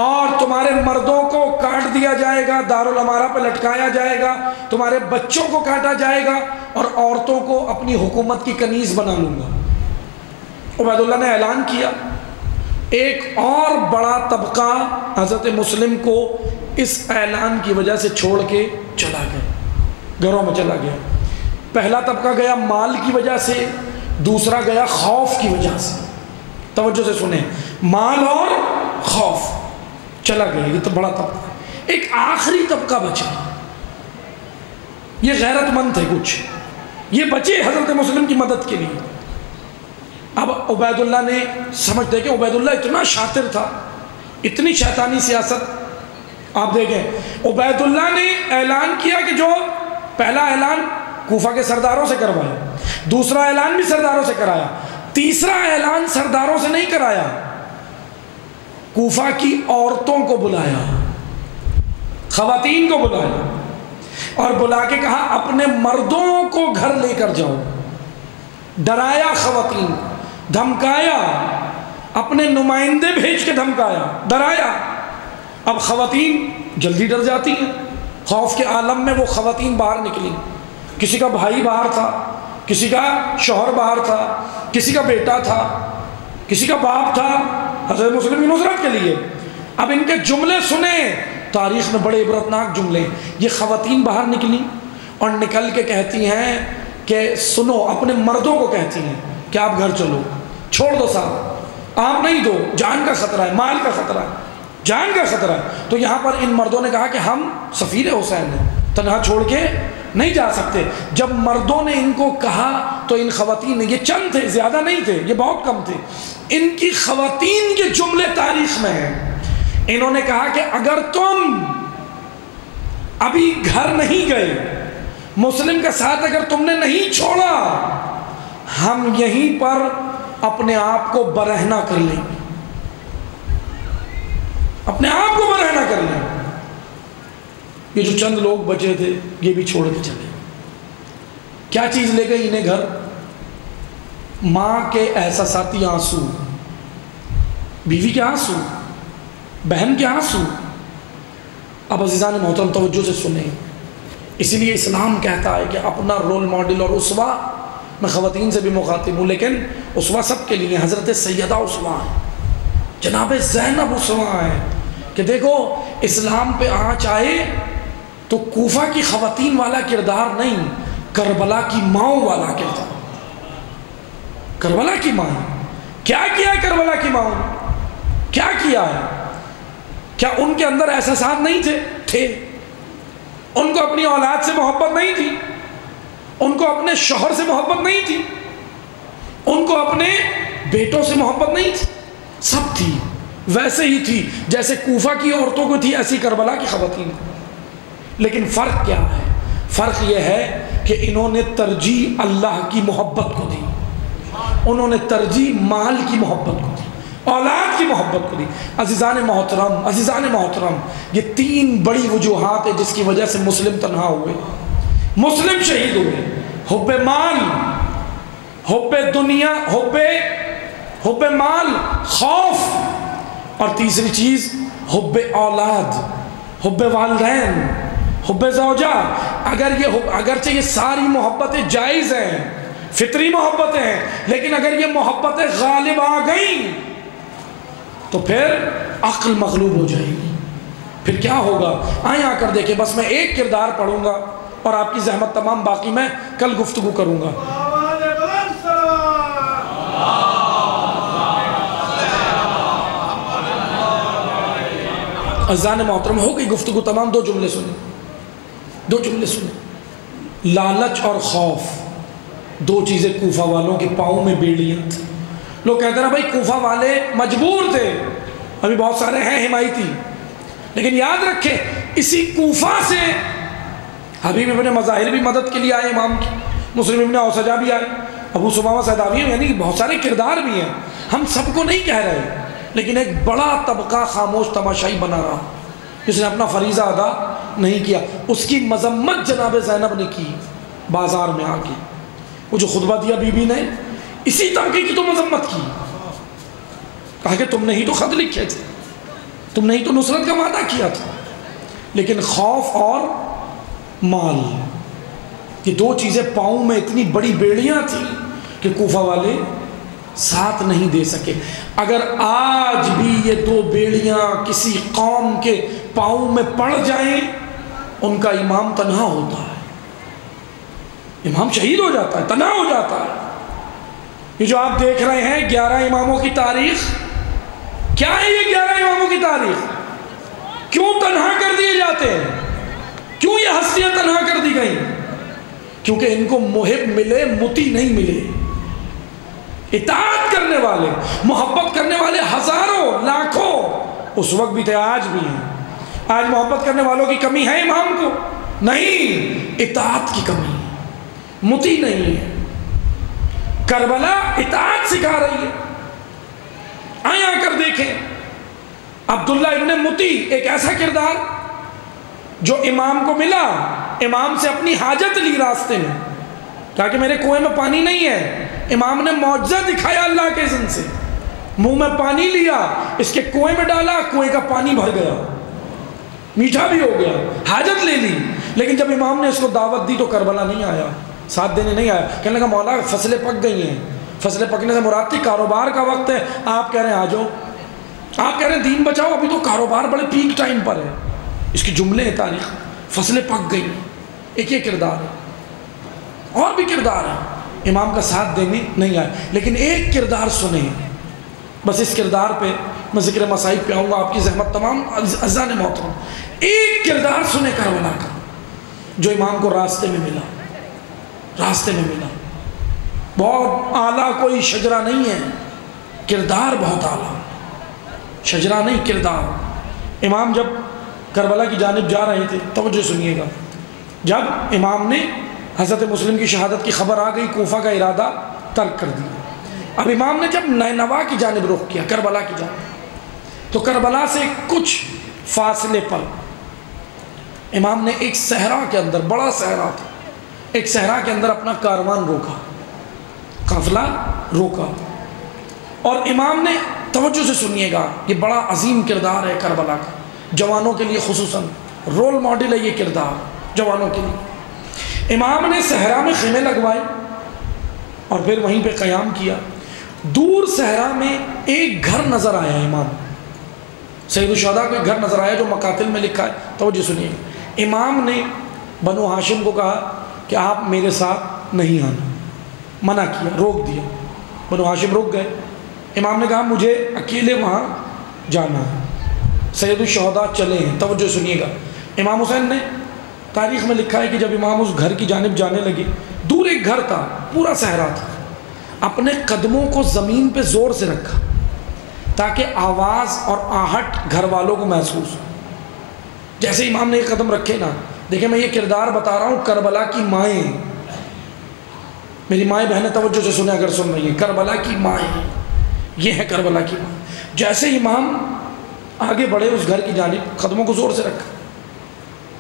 اور تمہارے مردوں کو کاٹ دیا جائے گا، دارالامارہ پہ لٹکایا جائے گا، تمہارے بچوں کو کاٹا جائے گا اور عورتوں کو اپنی حکومت کی کنیز بنا لوں گا۔ عبید اللہ نے اعلان کیا، ایک اور بڑا طبقہ حضرت مسلم کو اس اعلان کی وجہ سے چھوڑ کے چلا گیا، گھروں میں چلا گیا۔ پہلا طبقہ گیا مال کی وجہ سے، دوسرا گیا خوف کی وجہ سے۔ توجہ سے سنیں، مال اور خوف، چلا گیا یہ تو بڑا طبقہ۔ ایک آخری طبقہ بچا، یہ غیرت مند تھے کچھ، یہ بچے حضرت مسلم کی مدد کے لیے۔ اب عبید اللہ نے سمجھتے کہ عبید اللہ اتنا شاطر تھا، اتنی شیطانی سیاست، آپ دیکھیں عبید اللہ نے اعلان کیا کہ جو پہلا اعلان کوفہ کے سرداروں سے کروایا، دوسرا اعلان بھی سرداروں سے کرایا، تیسرا اعلان سرداروں سے نہیں کرایا، کوفہ کی عورتوں کو بلایا، خواتین کو بلایا اور بلا کے کہا اپنے مردوں کو گھر لے کر جاؤ، ڈرایا خواتین، دھمکایا، اپنے نمائندے بھیج کے دھمکایا، ڈرایا۔ اب خواتین جلدی ڈر جاتی ہیں، خوف کے عالم میں وہ خواتین باہر نکلی، کسی کا بھائی باہر تھا، کسی کا شوہر باہر تھا، کسی کا بیٹا تھا، کسی کا باپ تھا حضرت مسلم کی نصرت کے لیے۔ اب ان کے جملے سنیں، تاریخ میں بڑے عبرتناک جملے۔ یہ خواتین باہر نکلی اور نکل کے کہتی ہیں کہ سنو، اپنے مردوں کو کہتی ہیں کہ آپ گھر چلو، چھوڑ دو صاحب، آپ نہیں دو، جان کا خطرہ ہے، مال کا خطرہ ہے، جان کا خطرہ ہے۔ تو یہاں پر ان مردوں نے کہا کہ ہم سفیر حسین ہیں، تنہا چھوڑ کے نہیں جا سکتے۔ جب مردوں نے ان کو کہا تو ان خواتین نے، یہ چند تھے، زیادہ نہیں تھے، یہ بہت کم تھے، ان کی خواتین کے جملے تاریخ میں ہیں۔ انہوں نے کہا کہ اگر تم ابھی گھر نہیں گئے، مسلم کا ساتھ اگر تم نے نہیں چھوڑا، ہم یہیں پر اپنے آپ کو برہنہ کر لیں گے، اپنے آپ کو برہنہ کر لیں گے۔ یہ جو چند لوگ بچے تھے یہ بھی چھوڑ کے چلے۔ کیا چیز لے گئی انہیں گھر؟ ماں کے احساساتی آنسو، بیوی کے آنسو، بہن کے آنسو۔ اب عزیزان محترم توجہ سے سنیں، اسی لیے اسلام کہتا ہے کہ اپنا رول ماڈل اور اسوہ، میں خواتین سے بھی مخاطب ہوں لیکن اسوہ سب کے لیے، حضرت سیدہ اسوہ ہے، جناب زینب اسوہ ہے، کہ دیکھو اسلام پہ آنچ آئے تو کوفہ کی خواتین والا کردار نہیں، کربلا کی ماؤں والا کردار۔ کربلا کی ماں کیا کیا ہے؟ کربلا کی ماؤں کیا کیا ہے؟ کیا ان کے اندر احساسات نہیں تھے؟ ان کو اپنی اولاد سے محبت نہیں تھی؟ ان کو اپنے شوہر سے محبت نہیں تھی؟ ان کو اپنے بیٹوں سے محبت نہیں تھی؟ سب تھی، ویسے ہی تھی جیسے کوفہ کی عورتوں کو تھی، ایسی کربلا کی خواتین۔ لیکن فرق کیا ہے؟ فرق یہ ہے کہ انہوں نے ترجیح اللہ کی محبت کو دی، انہوں نے ترجیح مال کی محبت کو دی، اولاد کی محبت کو دی۔ عزیزان محترم، یہ تین بڑی وجوہات ہیں جس کی وجہ سے مسلم تنہا ہوئے، مسلم شہید ہوئے: حب مال، حب دنیا، حب مال، خوف، اور تیسری چیز حب اولاد، حب والدین، حب زوجہ۔ اگرچہ یہ ساری محبتیں جائز ہیں، فطری محبتیں ہیں، لیکن اگر یہ محبتیں غالب آ گئیں تو پھر عقل مغلوب ہو جائے گی۔ پھر کیا ہوگا؟ آئیں آ کر دیکھیں، بس میں ایک کردار پڑھوں گا اور آپ کی زحمت تمام، باقی میں کل گفتگو کروں گا۔ عزیزان محترم، ہو گئی گفتگو تمام، دو جملے سنیں۔ دو جملے سنیں، لالچ اور خوف، دو چیزیں کوفہ والوں کے پاؤں میں بیڑیاں تھیں۔ لوگ کہتے ہیں نا بھائی کوفہ والے مجبور تھے، ابھی بہت سارے ہیں حمایتی، لیکن یاد رکھیں اسی کوفہ سے حبیب ابن مظاہر بھی مدد کے لیے آئے امام کی، مسلم ابن اوسجہ بھی آئے، ابو ثمامہ سیداوی، یعنی بہت سارے کردار بھی ہیں، ہم سب کو نہیں کہہ رہے، لیکن ایک بڑا طبقہ خاموش تماشائی بنا رہا جس نے اپنا فریضہ ادا نہیں کیا۔ اس کی مذمت جناب زینب نے کی بازار میں آ کے، وہ جو خطبہ دیا بی بی نے، اسی طبقے کی تو مذمت کی، کہا کہ تم نے ہی تو خط لکھے تھے، تم نے ہی تو نصرت کا وعدہ کیا تھا۔ لیکن خوف اور مال، یہ دو چیزیں پاؤں میں اتنی بڑی بیڑیاں تھیں کہ کوفہ والے ساتھ نہیں دے سکے۔ اگر آج بھی یہ دو بیڑیاں کسی قوم کے پاؤں میں پڑ جائیں، ان کا امام تنہا ہوتا ہے، امام شہید ہو جاتا ہے، تنہا ہو جاتا ہے۔ یہ جو آپ دیکھ رہے ہیں 11 اماموں کی تاریخ، کیا ہے یہ 11 اماموں کی تاریخ؟ کیوں تنہا کر دیے جاتے ہیں؟ کیوں یہ ہستیاں تنہا کر دی گئیں؟ کیونکہ ان کو محب ملے، مطیع نہیں ملے۔ اطاعت کرنے والے، محبت کرنے والے ہزاروں لاکھوں اس وقت بھی تھے، آج بھی ہیں۔ آج محبت کرنے والوں کی کمی ہے امام کو؟ نہیں، اطاعت کی کمی ہے، مطیع نہیں ہے۔ کربلا اطاعت سکھا رہی ہے، آئیں آ کر دیکھیں عبداللہ ابن مطیع، ایک ایسا کردار جو امام کو ملا، امام سے اپنی حاجت لی راستے میں، کہا کہ میرے کنویں میں پانی نہیں ہے، امام نے معجزہ دکھایا اللہ کے اذن سے، منہ میں پانی لیا، اس کے کنویں میں ڈالا، کنویں کا پانی بھر گیا، میٹھا بھی ہو گیا، حاجت لے لی۔ لیکن جب امام نے اس کو دعوت دی تو کربلا نہیں آیا، ساتھ دینے نہیں آیا، کہنے لگا مولا فصلیں پک گئی ہیں، فصلیں پکنے سے مراد تھی کاروبار کا وقت ہے، آپ کہہ رہے ہیں آ جاؤ، آپ کہہ رہے ہیں دین بچاؤ، ابھی تو کاروبار بڑے پیک ٹائم پر ہے۔ اس کی جملے ہیں تاریخ، فصلیں پک گئی ہیں، ایک یہ کردار ہے، اور بھی کردار ہے، امام کا ساتھ دینے نہیں آئے۔ لیکن ایک کردار سنیں، بس اس کردار پہ میں ذکر مصائب پہ آؤں گا، آپ کی زحمت تمام عزیزان محترم، ایک کردار سنیں کربلا کا جو امام کو راستے میں ملا، راستے میں ملا۔ بہت اعلیٰ کوئی شجرہ نہیں ہے، کردار بہت اعلیٰ، شجرہ نہیں کردار۔ امام جب کربلا کی جانب جا رہے تھے، توجہ سنیے گا، جب امام نے حضرت مسلم کی شہادت کی خبر آ گئی، کوفہ کا ارادہ ترک کر دیا، اب امام نے جب نینوا کی جانب رخ کیا، کربلا کی جانب، تو کربلا سے کچھ فاصلے پر امام نے ایک صحرا کے اندر، بڑا صحرا تھا، ایک صحرا کے اندر اپنا کاروان روکا، قافلہ روکا، اور امام نے، توجہ سے سنیے گا، یہ بڑا عظیم کردار ہے کربلا کا، جوانوں کے لیے خصوصاً رول ماڈل ہے یہ کردار جوانوں کے لیے۔ امام نے صحرا میں خیمے لگوائے اور پھر وہیں پہ قیام کیا۔ دور صحرا میں ایک گھر نظر آیا، امام سید الشہداء کو ایک گھر نظر آیا جو مقاتل میں لکھا ہے، توجہ سنیے۔ امام نے بنو ہاشم کو کہا کہ آپ میرے ساتھ نہیں آنا، منع کیا، روک دیا، بنو ہاشم رک گئے۔ امام نے کہا مجھے اکیلے وہاں جانا ہے، سید الشہداء چلے ہیں، توجہ سنیے گا۔ امام حسین نے تاریخ میں لکھا ہے کہ جب امام اس گھر کی جانب جانے لگے، دور ایک گھر تھا، پورا صحرا تھا، اپنے قدموں کو زمین پہ زور سے رکھا تاکہ آواز اور آہٹ گھر والوں کو محسوس ہو۔ جیسے امام نے یہ قدم رکھے نا، دیکھیں میں یہ کردار بتا رہا ہوں کربلا کی مائیں، میری مائیں بہنیں توجہ سے سنیں اگر سن رہی ہیں، کربلا کی مائیں، یہ ہے کربلا کی مائیں۔ جیسے امام آگے بڑھے اس گھر کی جانب، قدموں کو زور سے رکھا،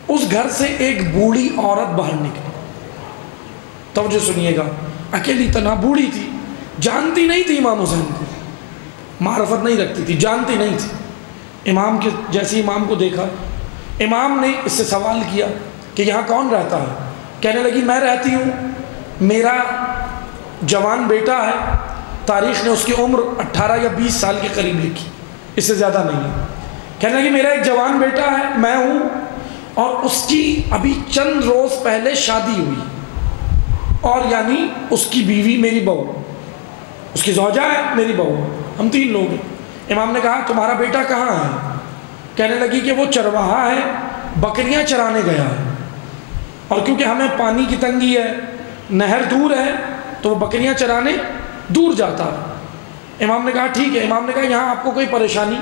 اس گھر سے ایک بوڑھی عورت باہر نکلی، توجہ سنیے گا، اکیلی تنہا بوڑھی تھی، جانتی نہیں تھی امام حسین کو، معرفت نہیں رکھتی تھی، جانتی نہیں تھی۔ امام کے جیسے امام کو دیکھا، امام نے اس سے سوال کیا کہ یہاں کون رہتا ہے؟ کہنے لگی میں رہتی ہوں، میرا جوان بیٹا ہے، تاریخ نے اس کی عمر 18 یا 20 سال کے قریب لکھی، اس سے زیادہ نہیں ہے۔ کہنے لگی میرا ایک جوان بیٹا ہے، میں ہوں، اور اس کی ابھی چند روز پہلے شادی ہوئی، اور یعنی اس کی بیوی میری بہو، اس کی زوجہ ہے میری بہو، ہم 3 لوگ ہیں۔ امام نے کہا تمہارا بیٹا کہاں ہے؟ کہنے لگی کہ وہ چرواہا ہے، بکریاں چرانے گیا ہے۔ اور کیونکہ ہمیں پانی کی تنگی ہے، نہر دور ہے، تو وہ بکریاں چرانے دور جاتا ہے۔ امام نے کہا ٹھیک ہے، امام نے کہا یہاں آپ کو کوئی پریشانی؟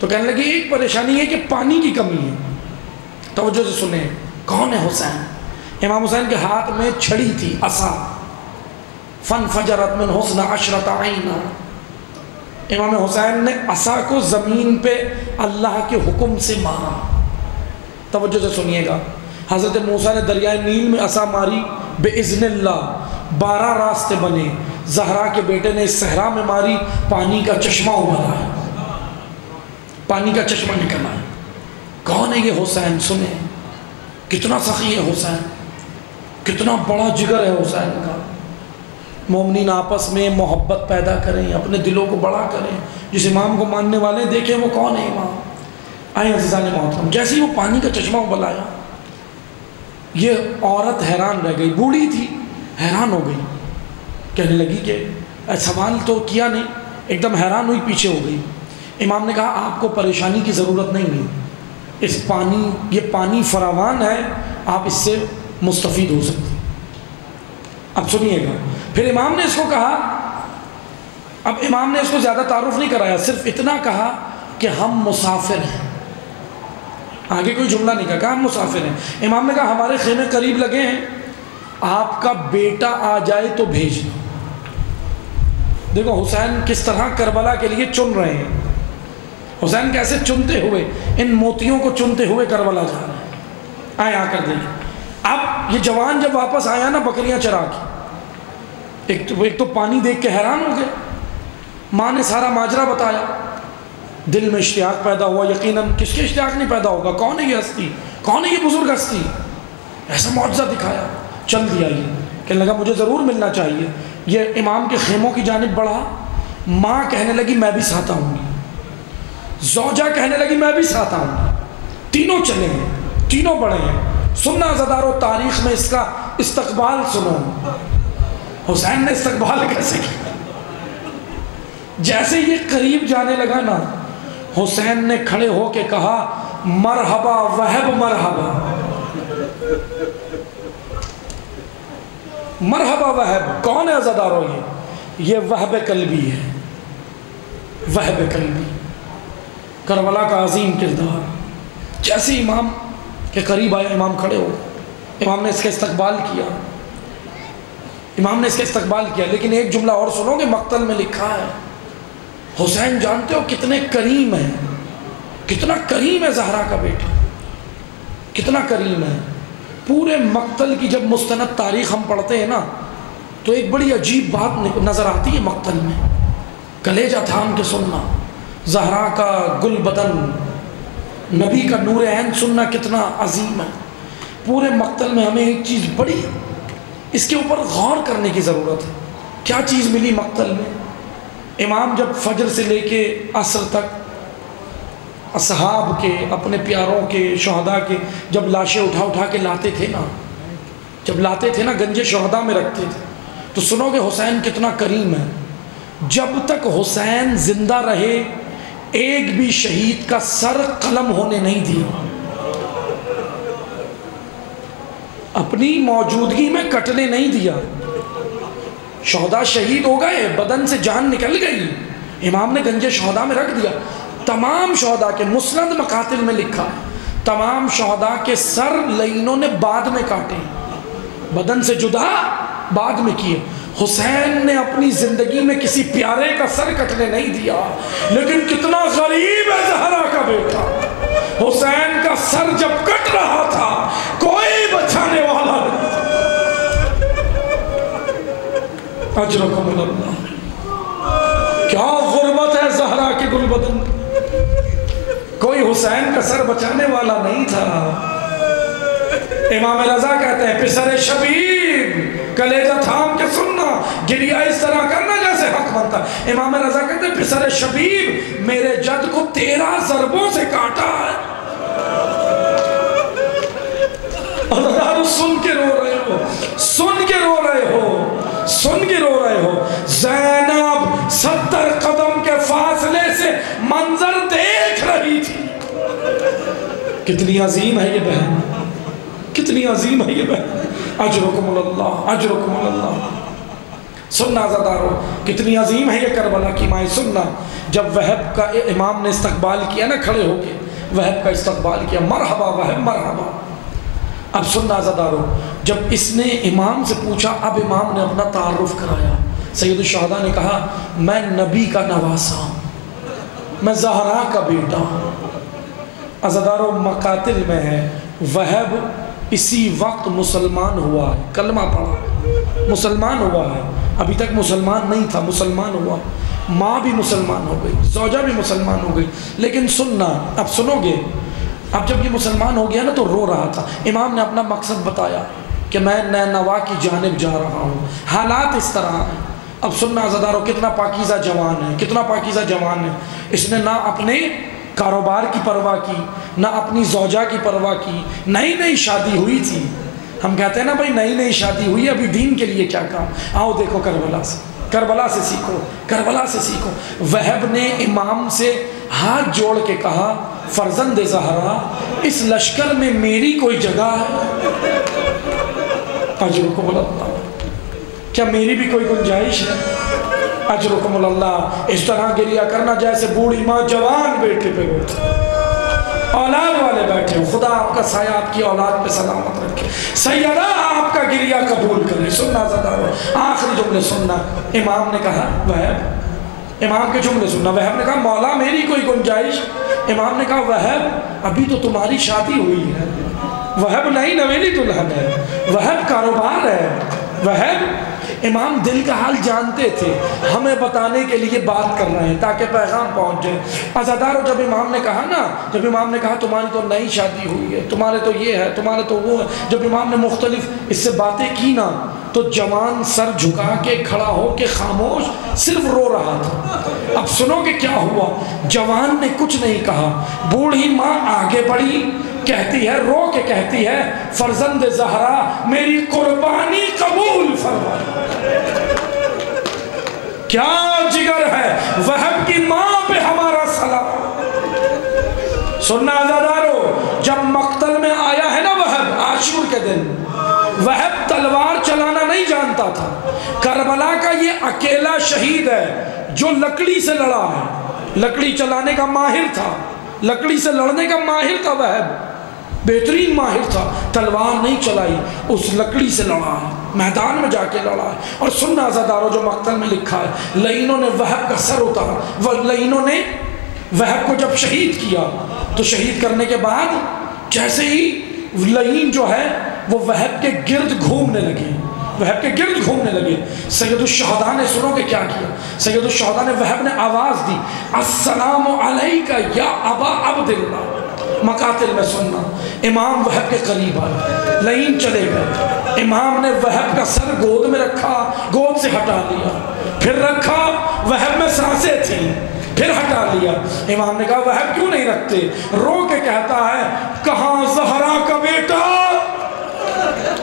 تو کہنے لگی ایک پریشانی ہے کہ پانی کی کمی ہے۔ توجہ سے سنیں، کون ہے حسین؟ امام حسین کے ہاتھ میں چھڑی تھی، عصا، فانفجرت من حسن عشرۃ عینا۔ امام حسین نے عصا کو زمین پہ اللہ کے حکم سے مارا۔ توجہ سے سنیے گا، حضرت موسیٰ نے دریائے نیل میں عصا ماری، بِإِذْنِ اللہ 12 راستے بنے۔ زہرا کے بیٹے نے اس صحرا میں ماری، پانی کا چشمہ ابھر آیا، پانی کا چشمہ نکل آیا۔ کون ہے یہ حسین؟ سنیں کتنا سخی ہے حسین، کتنا بڑا جگر ہے حسین کا۔ مومنین آپس میں محبت پیدا کریں، اپنے دلوں کو بڑا کریں۔ جس امام کو ماننے والے دیکھیں وہ کون ہے امام۔ آئیں عزیزان محترم، جیسے ہی وہ پانی کا چشمہ ابھر آیا، یہ عورت حیران رہ گئی، بوڑھی تھی، حیران ہو گئی، کہنے لگی کہ سوال تو کیا نہیں، ایک دم حیران ہوئی، پیچھے ہو گئی۔ امام نے کہا آپ کو پریشانی کی ضرورت نہیں ہے، یہ پانی فراوان ہے، آپ اس سے مستفید ہو سکتے۔ اب سنیے گا، پھر امام نے اس کو کہا، اب امام نے اس کو زیادہ تعارف نہیں کرایا، صرف اتنا کہا کہ ہم مسافر ہیں، آگے کوئی جملہ نہیں کہا، ہم مسافر ہیں۔ امام نے کہا ہمارے خیمے قریب لگے ہیں، آپ کا بیٹا آ جائے تو بھیجنا۔ دیکھو حسین کس طرح کربلا کے لیے چن رہے ہیں، حسین کیسے چنتے ہوئے، ان موتیوں کو چنتے ہوئے کربلا جا رہے ہیں۔ آئے آ کر دیکھیں۔ اب یہ جوان جب واپس آیا نا بکریاں چرا کے، ایک تو پانی دیکھ کے حیران ہو گئے، ماں نے سارا ماجرا بتایا، دل میں اشتیاق پیدا ہوا۔ یقیناً کس کے اشتیاق نہیں پیدا ہوگا؟ کون ہے یہ ہستی، کون ہے یہ بزرگ ہستی؟ ایسا معجزہ دکھایا، چل دیا یہ، کہنے لگا مجھے ضرور ملنا چاہیے۔ یہ امام کے خیموں کی جانب بڑھا، ماں کہنے لگی میں بھی ساتھ آؤں گی، زوجہ کہنے لگی میں بھی ساتھ آؤں گی، تینوں چلے ہیں، تینوں بڑے ہیں۔ سننا عزادارو، تاریخ میں اس کا استقبال سنو، حسین نے استقبال کیسے کیا؟ جیسے یہ قریب جانے لگا نا، حسین نے کھڑے ہو کے کہا مرحبا وہب مرحبا، مرحبا وہب۔ کون ہے عزادارو؟ یہ وہب قلبی ہے، وہب قلبی، کربلا کا عظیم کردار۔ جیسے امام کے قریب آیا، امام کھڑے ہو، امام نے اس کا استقبال کیا، امام نے اس کا استقبال کیا۔ لیکن ایک جملہ اور سنو کہ مقتل میں لکھا ہے، حسین جانتے ہو کتنے کریم ہیں، کتنا کریم ہے زہرا کا بیٹا، کتنا کریم ہے۔ پورے مقتل کی جب مستند تاریخ ہم پڑھتے ہیں نا، تو ایک بڑی عجیب بات نظر آتی ہے مقتل میں، کلیجہ تھام کے سننا، زہرا کا گل بدن، نبی کا نور عین سننا کتنا عظیم ہے۔ پورے مقتل میں ہمیں ایک چیز بڑی اس کے اوپر غور کرنے کی ضرورت ہے۔ کیا چیز ملی مقتل میں؟ امام جب فجر سے لے کے عصر تک اصحاب کے، اپنے پیاروں کے، شہداء کے جب لاشیں اٹھا اٹھا کے لاتے تھے نا، جب لاتے تھے نا گنج شہداء میں رکھتے تھے، تو سنو کہ حسین کتنا کریم ہے۔ جب تک حسین زندہ رہے ایک بھی شہید کا سر قلم ہونے نہیں دیا، اپنی موجودگی میں کٹنے نہیں دیا۔ شہداء شہید ہو گئے، بدن سے جان نکل گئی، امام نے گنج شہداء میں رکھ دیا۔ تمام شہداء کے مسند مقاتل میں لکھا، تمام شہداء کے سر لعینوں نے بعد میں کاٹے، بدن سے جدا بعد میں کیے۔ حسین نے اپنی زندگی میں کسی پیارے کا سر کٹنے نہیں دیا۔ لیکن کتنا غریب ہے زہرا کا بیٹا، حسین کا سر جب کٹ رہا تھا کوئی بچانے والا نہیں تھا۔ اجرکم اللہ، کیا غربت ہے زہرا کے گل بدن، کوئی حسین کا سر بچانے والا نہیں تھا۔ امام رضا کہتے ہیں پسر شبیب کلیجہ تھام کے سننا، گریہ اس طرح کرنا جیسے حق بنتا۔ امام رضا کہتے ہیں پسر شبیب میرے جد کو 13 ضربوں سے کاٹا ہے۔ اللہ سن کے رو رہے ہو، سن کے رو رہے ہو، سن کے رو رہے ہو۔ زینب 70 قدم کے فاصلے سے منظر دیکھ رہی تھی۔ کتنی عظیم ہے یہ بہن، کتنی عظیم ہے یہ بہن، اجرکم اللہ اجرکم اللہ۔ سننا عزادارو کتنی عظیم ہے یہ کربلا کی مائیں۔ سننا جب وہب کا امام نے استقبال کیا نا کھڑے ہو کے، وہب کا استقبال کیا، مرحبا وہب مرحبا۔ اب سننا عزادارو جب اس نے امام سے پوچھا، اب امام نے اپنا تعارف کرایا۔ سید الشہداء نے کہا میں نبی کا نواسا ہوں، میں زہرا کا بیٹا ہوں۔ عزادارو مقاتل میں ہے وہب اسی وقت مسلمان ہوا ہے، کلمہ پڑھا، مسلمان ہوا ہے، ابھی تک مسلمان نہیں تھا، مسلمان ہوا، ماں بھی مسلمان ہو گئی، زوجہ بھی مسلمان ہو گئی۔ لیکن سننا، اب سنو گے، اب جب یہ مسلمان ہو گیا نا تو رو رہا تھا۔ امام نے اپنا مقصد بتایا کہ میں نینوا کی جانب جا رہا ہوں، حالات اس طرح ہیں۔ اب سننا عزادارو کتنا پاکیزہ جوان ہے، کتنا پاکیزہ جوان ہے۔ اس نے نہ اپنے کاروبار کی پرواہ کی، نہ اپنی زوجہ کی پرواہ کی، نئی نئی شادی ہوئی تھی۔ ہم کہتے ہیں نا بھائی نئی نئی شادی ہوئی، ابھی دین کے لیے کیا کام۔ آؤ دیکھو کربلا سے، کربلا سے سیکھو، کربلا سے سیکھو۔ وہب نے امام سے ہاتھ جوڑ کے کہا فرزند زہرا اس لشکر میں میری کوئی جگہ ہے؟ اجرکم اللہ، کیا میری بھی کوئی گنجائش ہے؟ اجرکم اللہ۔ اس طرح گریہ کرنا جیسے بوڑھی ماں جوان بیٹے پہ روتی، اولاد والے بیٹھے ہو، خدا آپ کا سایہ آپ کی اولاد پہ سلامت رکھے، سیدہ آپ کا گریہ قبول کرے۔ سننا عزادارو آخری جملے سننا، امام نے کہا وہب، امام کے جملے سننا، وہب نے کہا مولا میری کوئی گنجائش؟ امام نے کہا وہب ابھی تو تمہاری شادی ہوئی ہے، وہب نہیں نویلی دلہن ہے، وہب کاروبار ہے، وہب۔ امام دل کا حال جانتے تھے، ہمیں بتانے کے لیے بات کر رہے ہیں تاکہ پیغام پہنچ جائے۔ عزادارو جب امام نے کہا نا، جب امام نے کہا تمہاری تو نئی شادی ہوئی ہے، تمہارے تو یہ ہے، تمہارے تو وہ ہے، جب امام نے مختلف اس سے باتیں کی نا تو جوان سر جھکا کے کھڑا ہو کے خاموش صرف رو رہا تھا۔ اب سنو کہ کیا ہوا، جوان نے کچھ نہیں کہا، بوڑھی ماں آگے بڑھی، کہتی ہے، رو کے کہتی ہے فرزند زہرا میری قربانی قبول فرما۔ کیا جگر ہے وہب کی ماں پہ ہمارا سلام۔ سننا عزادارو جب مقتل میں آیا ہے نا وہب عاشور کے دن، وہب تلوار چلانا نہیں جانتا تھا، کربلا کا یہ اکیلا شہید ہے جو لکڑی سے لڑا ہے، لکڑی چلانے کا ماہر تھا، لکڑی سے لڑنے کا ماہر تھا وہب، بہترین ماہر تھا، تلوار نہیں چلائی، اس لکڑی سے لڑا ہے، میدان میں جا کے لڑا ہے۔ اور سننا عزادارو جو مقتل میں لکھا ہے، لعینوں نے وہب کا سر اتارا، وہ لعینوں نے وہب کو جب شہید کیا تو شہید کرنے کے بعد جیسے ہی لعین جو ہے وہ وہب کے گرد گھومنے لگے، وہب کے گرد گھومنے لگے۔ سید الشہداء نے سنو کہ کیا کیا، سید الشہداء نے وہب نے آواز دی السلام علیکہ یا ابا عبداللہ۔ مقاتل میں سننا، امام وہب کے قریب آئے، لعین چلے گئے، امام نے وہب کا سر گود میں رکھا، گود سے ہٹا لیا، پھر رکھا، وہب میں سانسیں تھیں، پھر ہٹا لیا۔ امام نے کہا وہب کیوں نہیں رکھتے؟ رو کے کہتا ہے کہاں زہرا کا بیٹا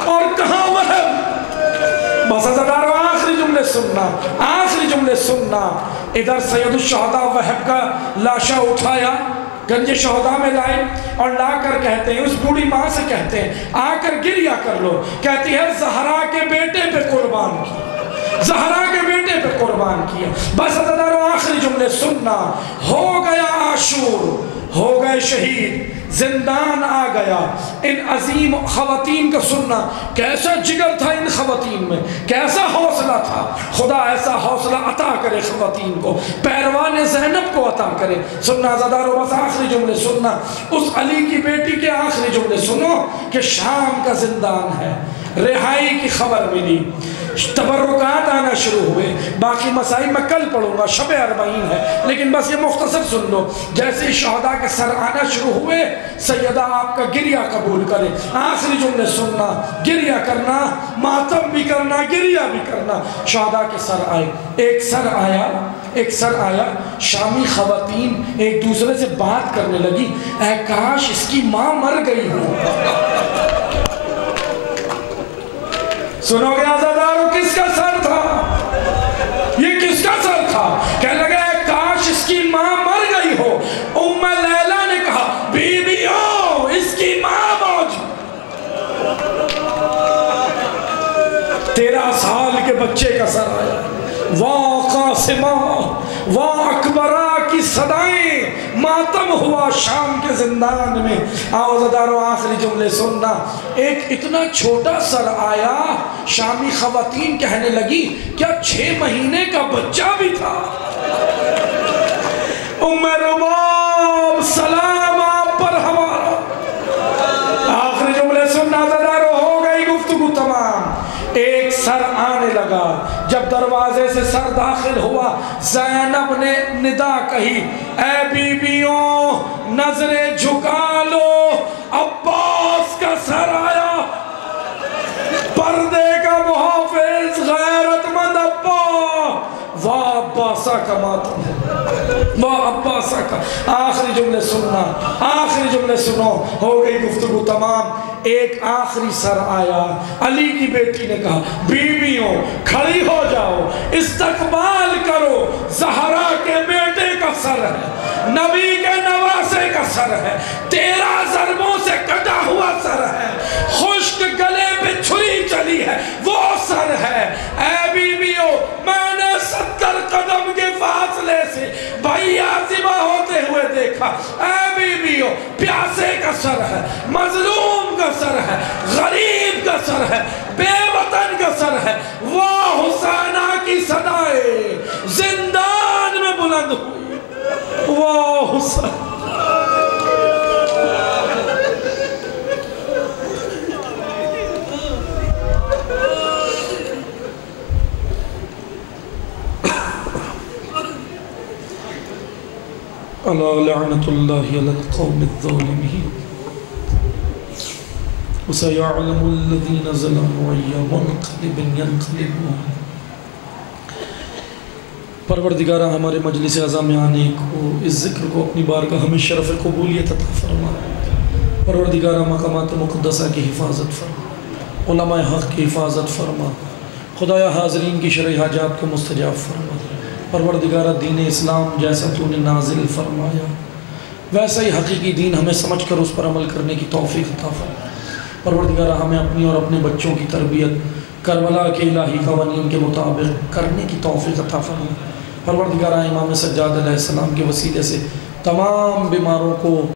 اور کہاں وہب۔ بس عزادارو آخری جملے سننا، آخری جملے سننا۔ ادھر سید الشہداء وہب کا لاشا اٹھایا، گنج شہداء میں لائے اور لا کر کہتے ہیں، اس بوڑھی ماں سے کہتے ہیں آ کر گریہ کر لو، کہتی ہے زہرا کے بیٹے پہ قربان کیا، زہرا کے بیٹے پہ قربان کیا۔ بس عزادارو آخری جملے سننا، ہو گیا عاشور، ہو گئے شہید، زندان آ گیا۔ ان عظیم خواتین کا سننا، کیسا جگر تھا ان خواتین میں، کیسا حوصلہ تھا۔ خدا ایسا حوصلہ عطا کرے خواتین کو، پیروان زینب کو عطا کرے۔ سننا عزادارو بس آخری جملے سننا، اس علی کی بیٹی کے آخری جملے سنو کہ شام کا زندان ہے، رہائی کی خبر ملی، تبرکات آنا شروع ہوئے، باقی مسائل میں کل پڑھوں گا، شب 40 ہے، لیکن بس یہ مختصر سن لو۔ جیسے شہداء کے سر آنا شروع ہوئے، سیدہ آپ کا گریہ قبول کرے۔ آخری جملے سننا، گریہ کرنا، ماتم بھی کرنا، گریہ بھی کرنا۔ شہداء کے سر آئے، ایک سر آیا، شامی خواتین ایک دوسرے سے بات کرنے لگی، اے کاش اس کی ماں مر گئی ہو۔ سنو گے عزادارو کس کا سر تھا؟ یہ کس کا سر تھا؟ کہنے لگے اے کاش اس کی ماں مر گئی ہو۔ ام لیلہ نے کہا بیویوں اس کی ماں موجود۔ عاصمہ وہاں اکبرہ کی صدائیں، ماتم ہوا شام کے زندان میں۔ آوازداروں آخری جملے سننا، ایک اتنا چھوٹا سر آیا، شامی خواتین کہنے لگی کیا 6 مہینے کا بچہ بھی تھا؟ ام رباب سلام آپ پر ہمارا۔ آخری جملے سننا آوازداروں، ہو گئی گفتگو تمام۔ ایک سر آنے لگا، جب دروازے سے سر داخل ہوا زینب نے ندا کہی، اے بیویوں نظریں جھکا لو، عباس کا سر آیا، پردے کا محافظ غیرت مند عباس، واہ عباسہ کا ماتم ہے، واہ عباسہ کا۔ آخری جملے سننا، آخری جملے سنو، ہو گئی گفتگو تمام۔ ایک آخری سر آیا، علی کی بیٹی نے کہا بیویوں کھڑی ہو جاؤ، استقبال کرو، زہرا کے بیٹے کا سر ہے، نبی کے نواسے کا سر ہے، 13 ضربوں سے کٹا ہوا سر ہے، خشک گلے پہ چھری چلی ہے، وہ سر ہے۔ اے بیویوں میں نے 70 قدم کے فاصلے سے بھائی عازمہ ہوتے ہوئے دیکھا، اے بیویوں پیاسے کا سر ہے، مظلوم کا سر ہے، غریب کا سر ہے، بے وطن کا سر ہے۔ وہ حسینہ کی صدائیں زندان میں بلند ہوئی، وہ حسین۔ الا لعنت اللہ علی القوم الظالمین وسيعلم الذين ظلموا أي منقلب ينقلبون۔ پروردگارہ ہمارے مجلس اعظم میں آنے کو، اس ذکر کو اپنی بارگاہ ہمیں شرف قبولیت عطا فرما۔ پروردگارہ مقامات مقدسہ کی حفاظت فرما، علماء حق کی حفاظت فرما، خدایا حاضرین کی شرعی حاجات کو مستجاب فرما۔ پروردگارہ دین اسلام جیسا تو نے نازل فرمایا ویسا ہی حقیقی دین ہمیں سمجھ کر اس پر عمل کرنے کی توفیق عطا فرما۔ پروردگارہ ہمیں اپنی اور اپنے بچوں کی تربیت کربلا کے الہی قوانین کے مطابق کرنے کی توفیق عطا فرما۔ پروردگارہ امام سجاد علیہ السلام کے وسیلے سے تمام بیماروں کو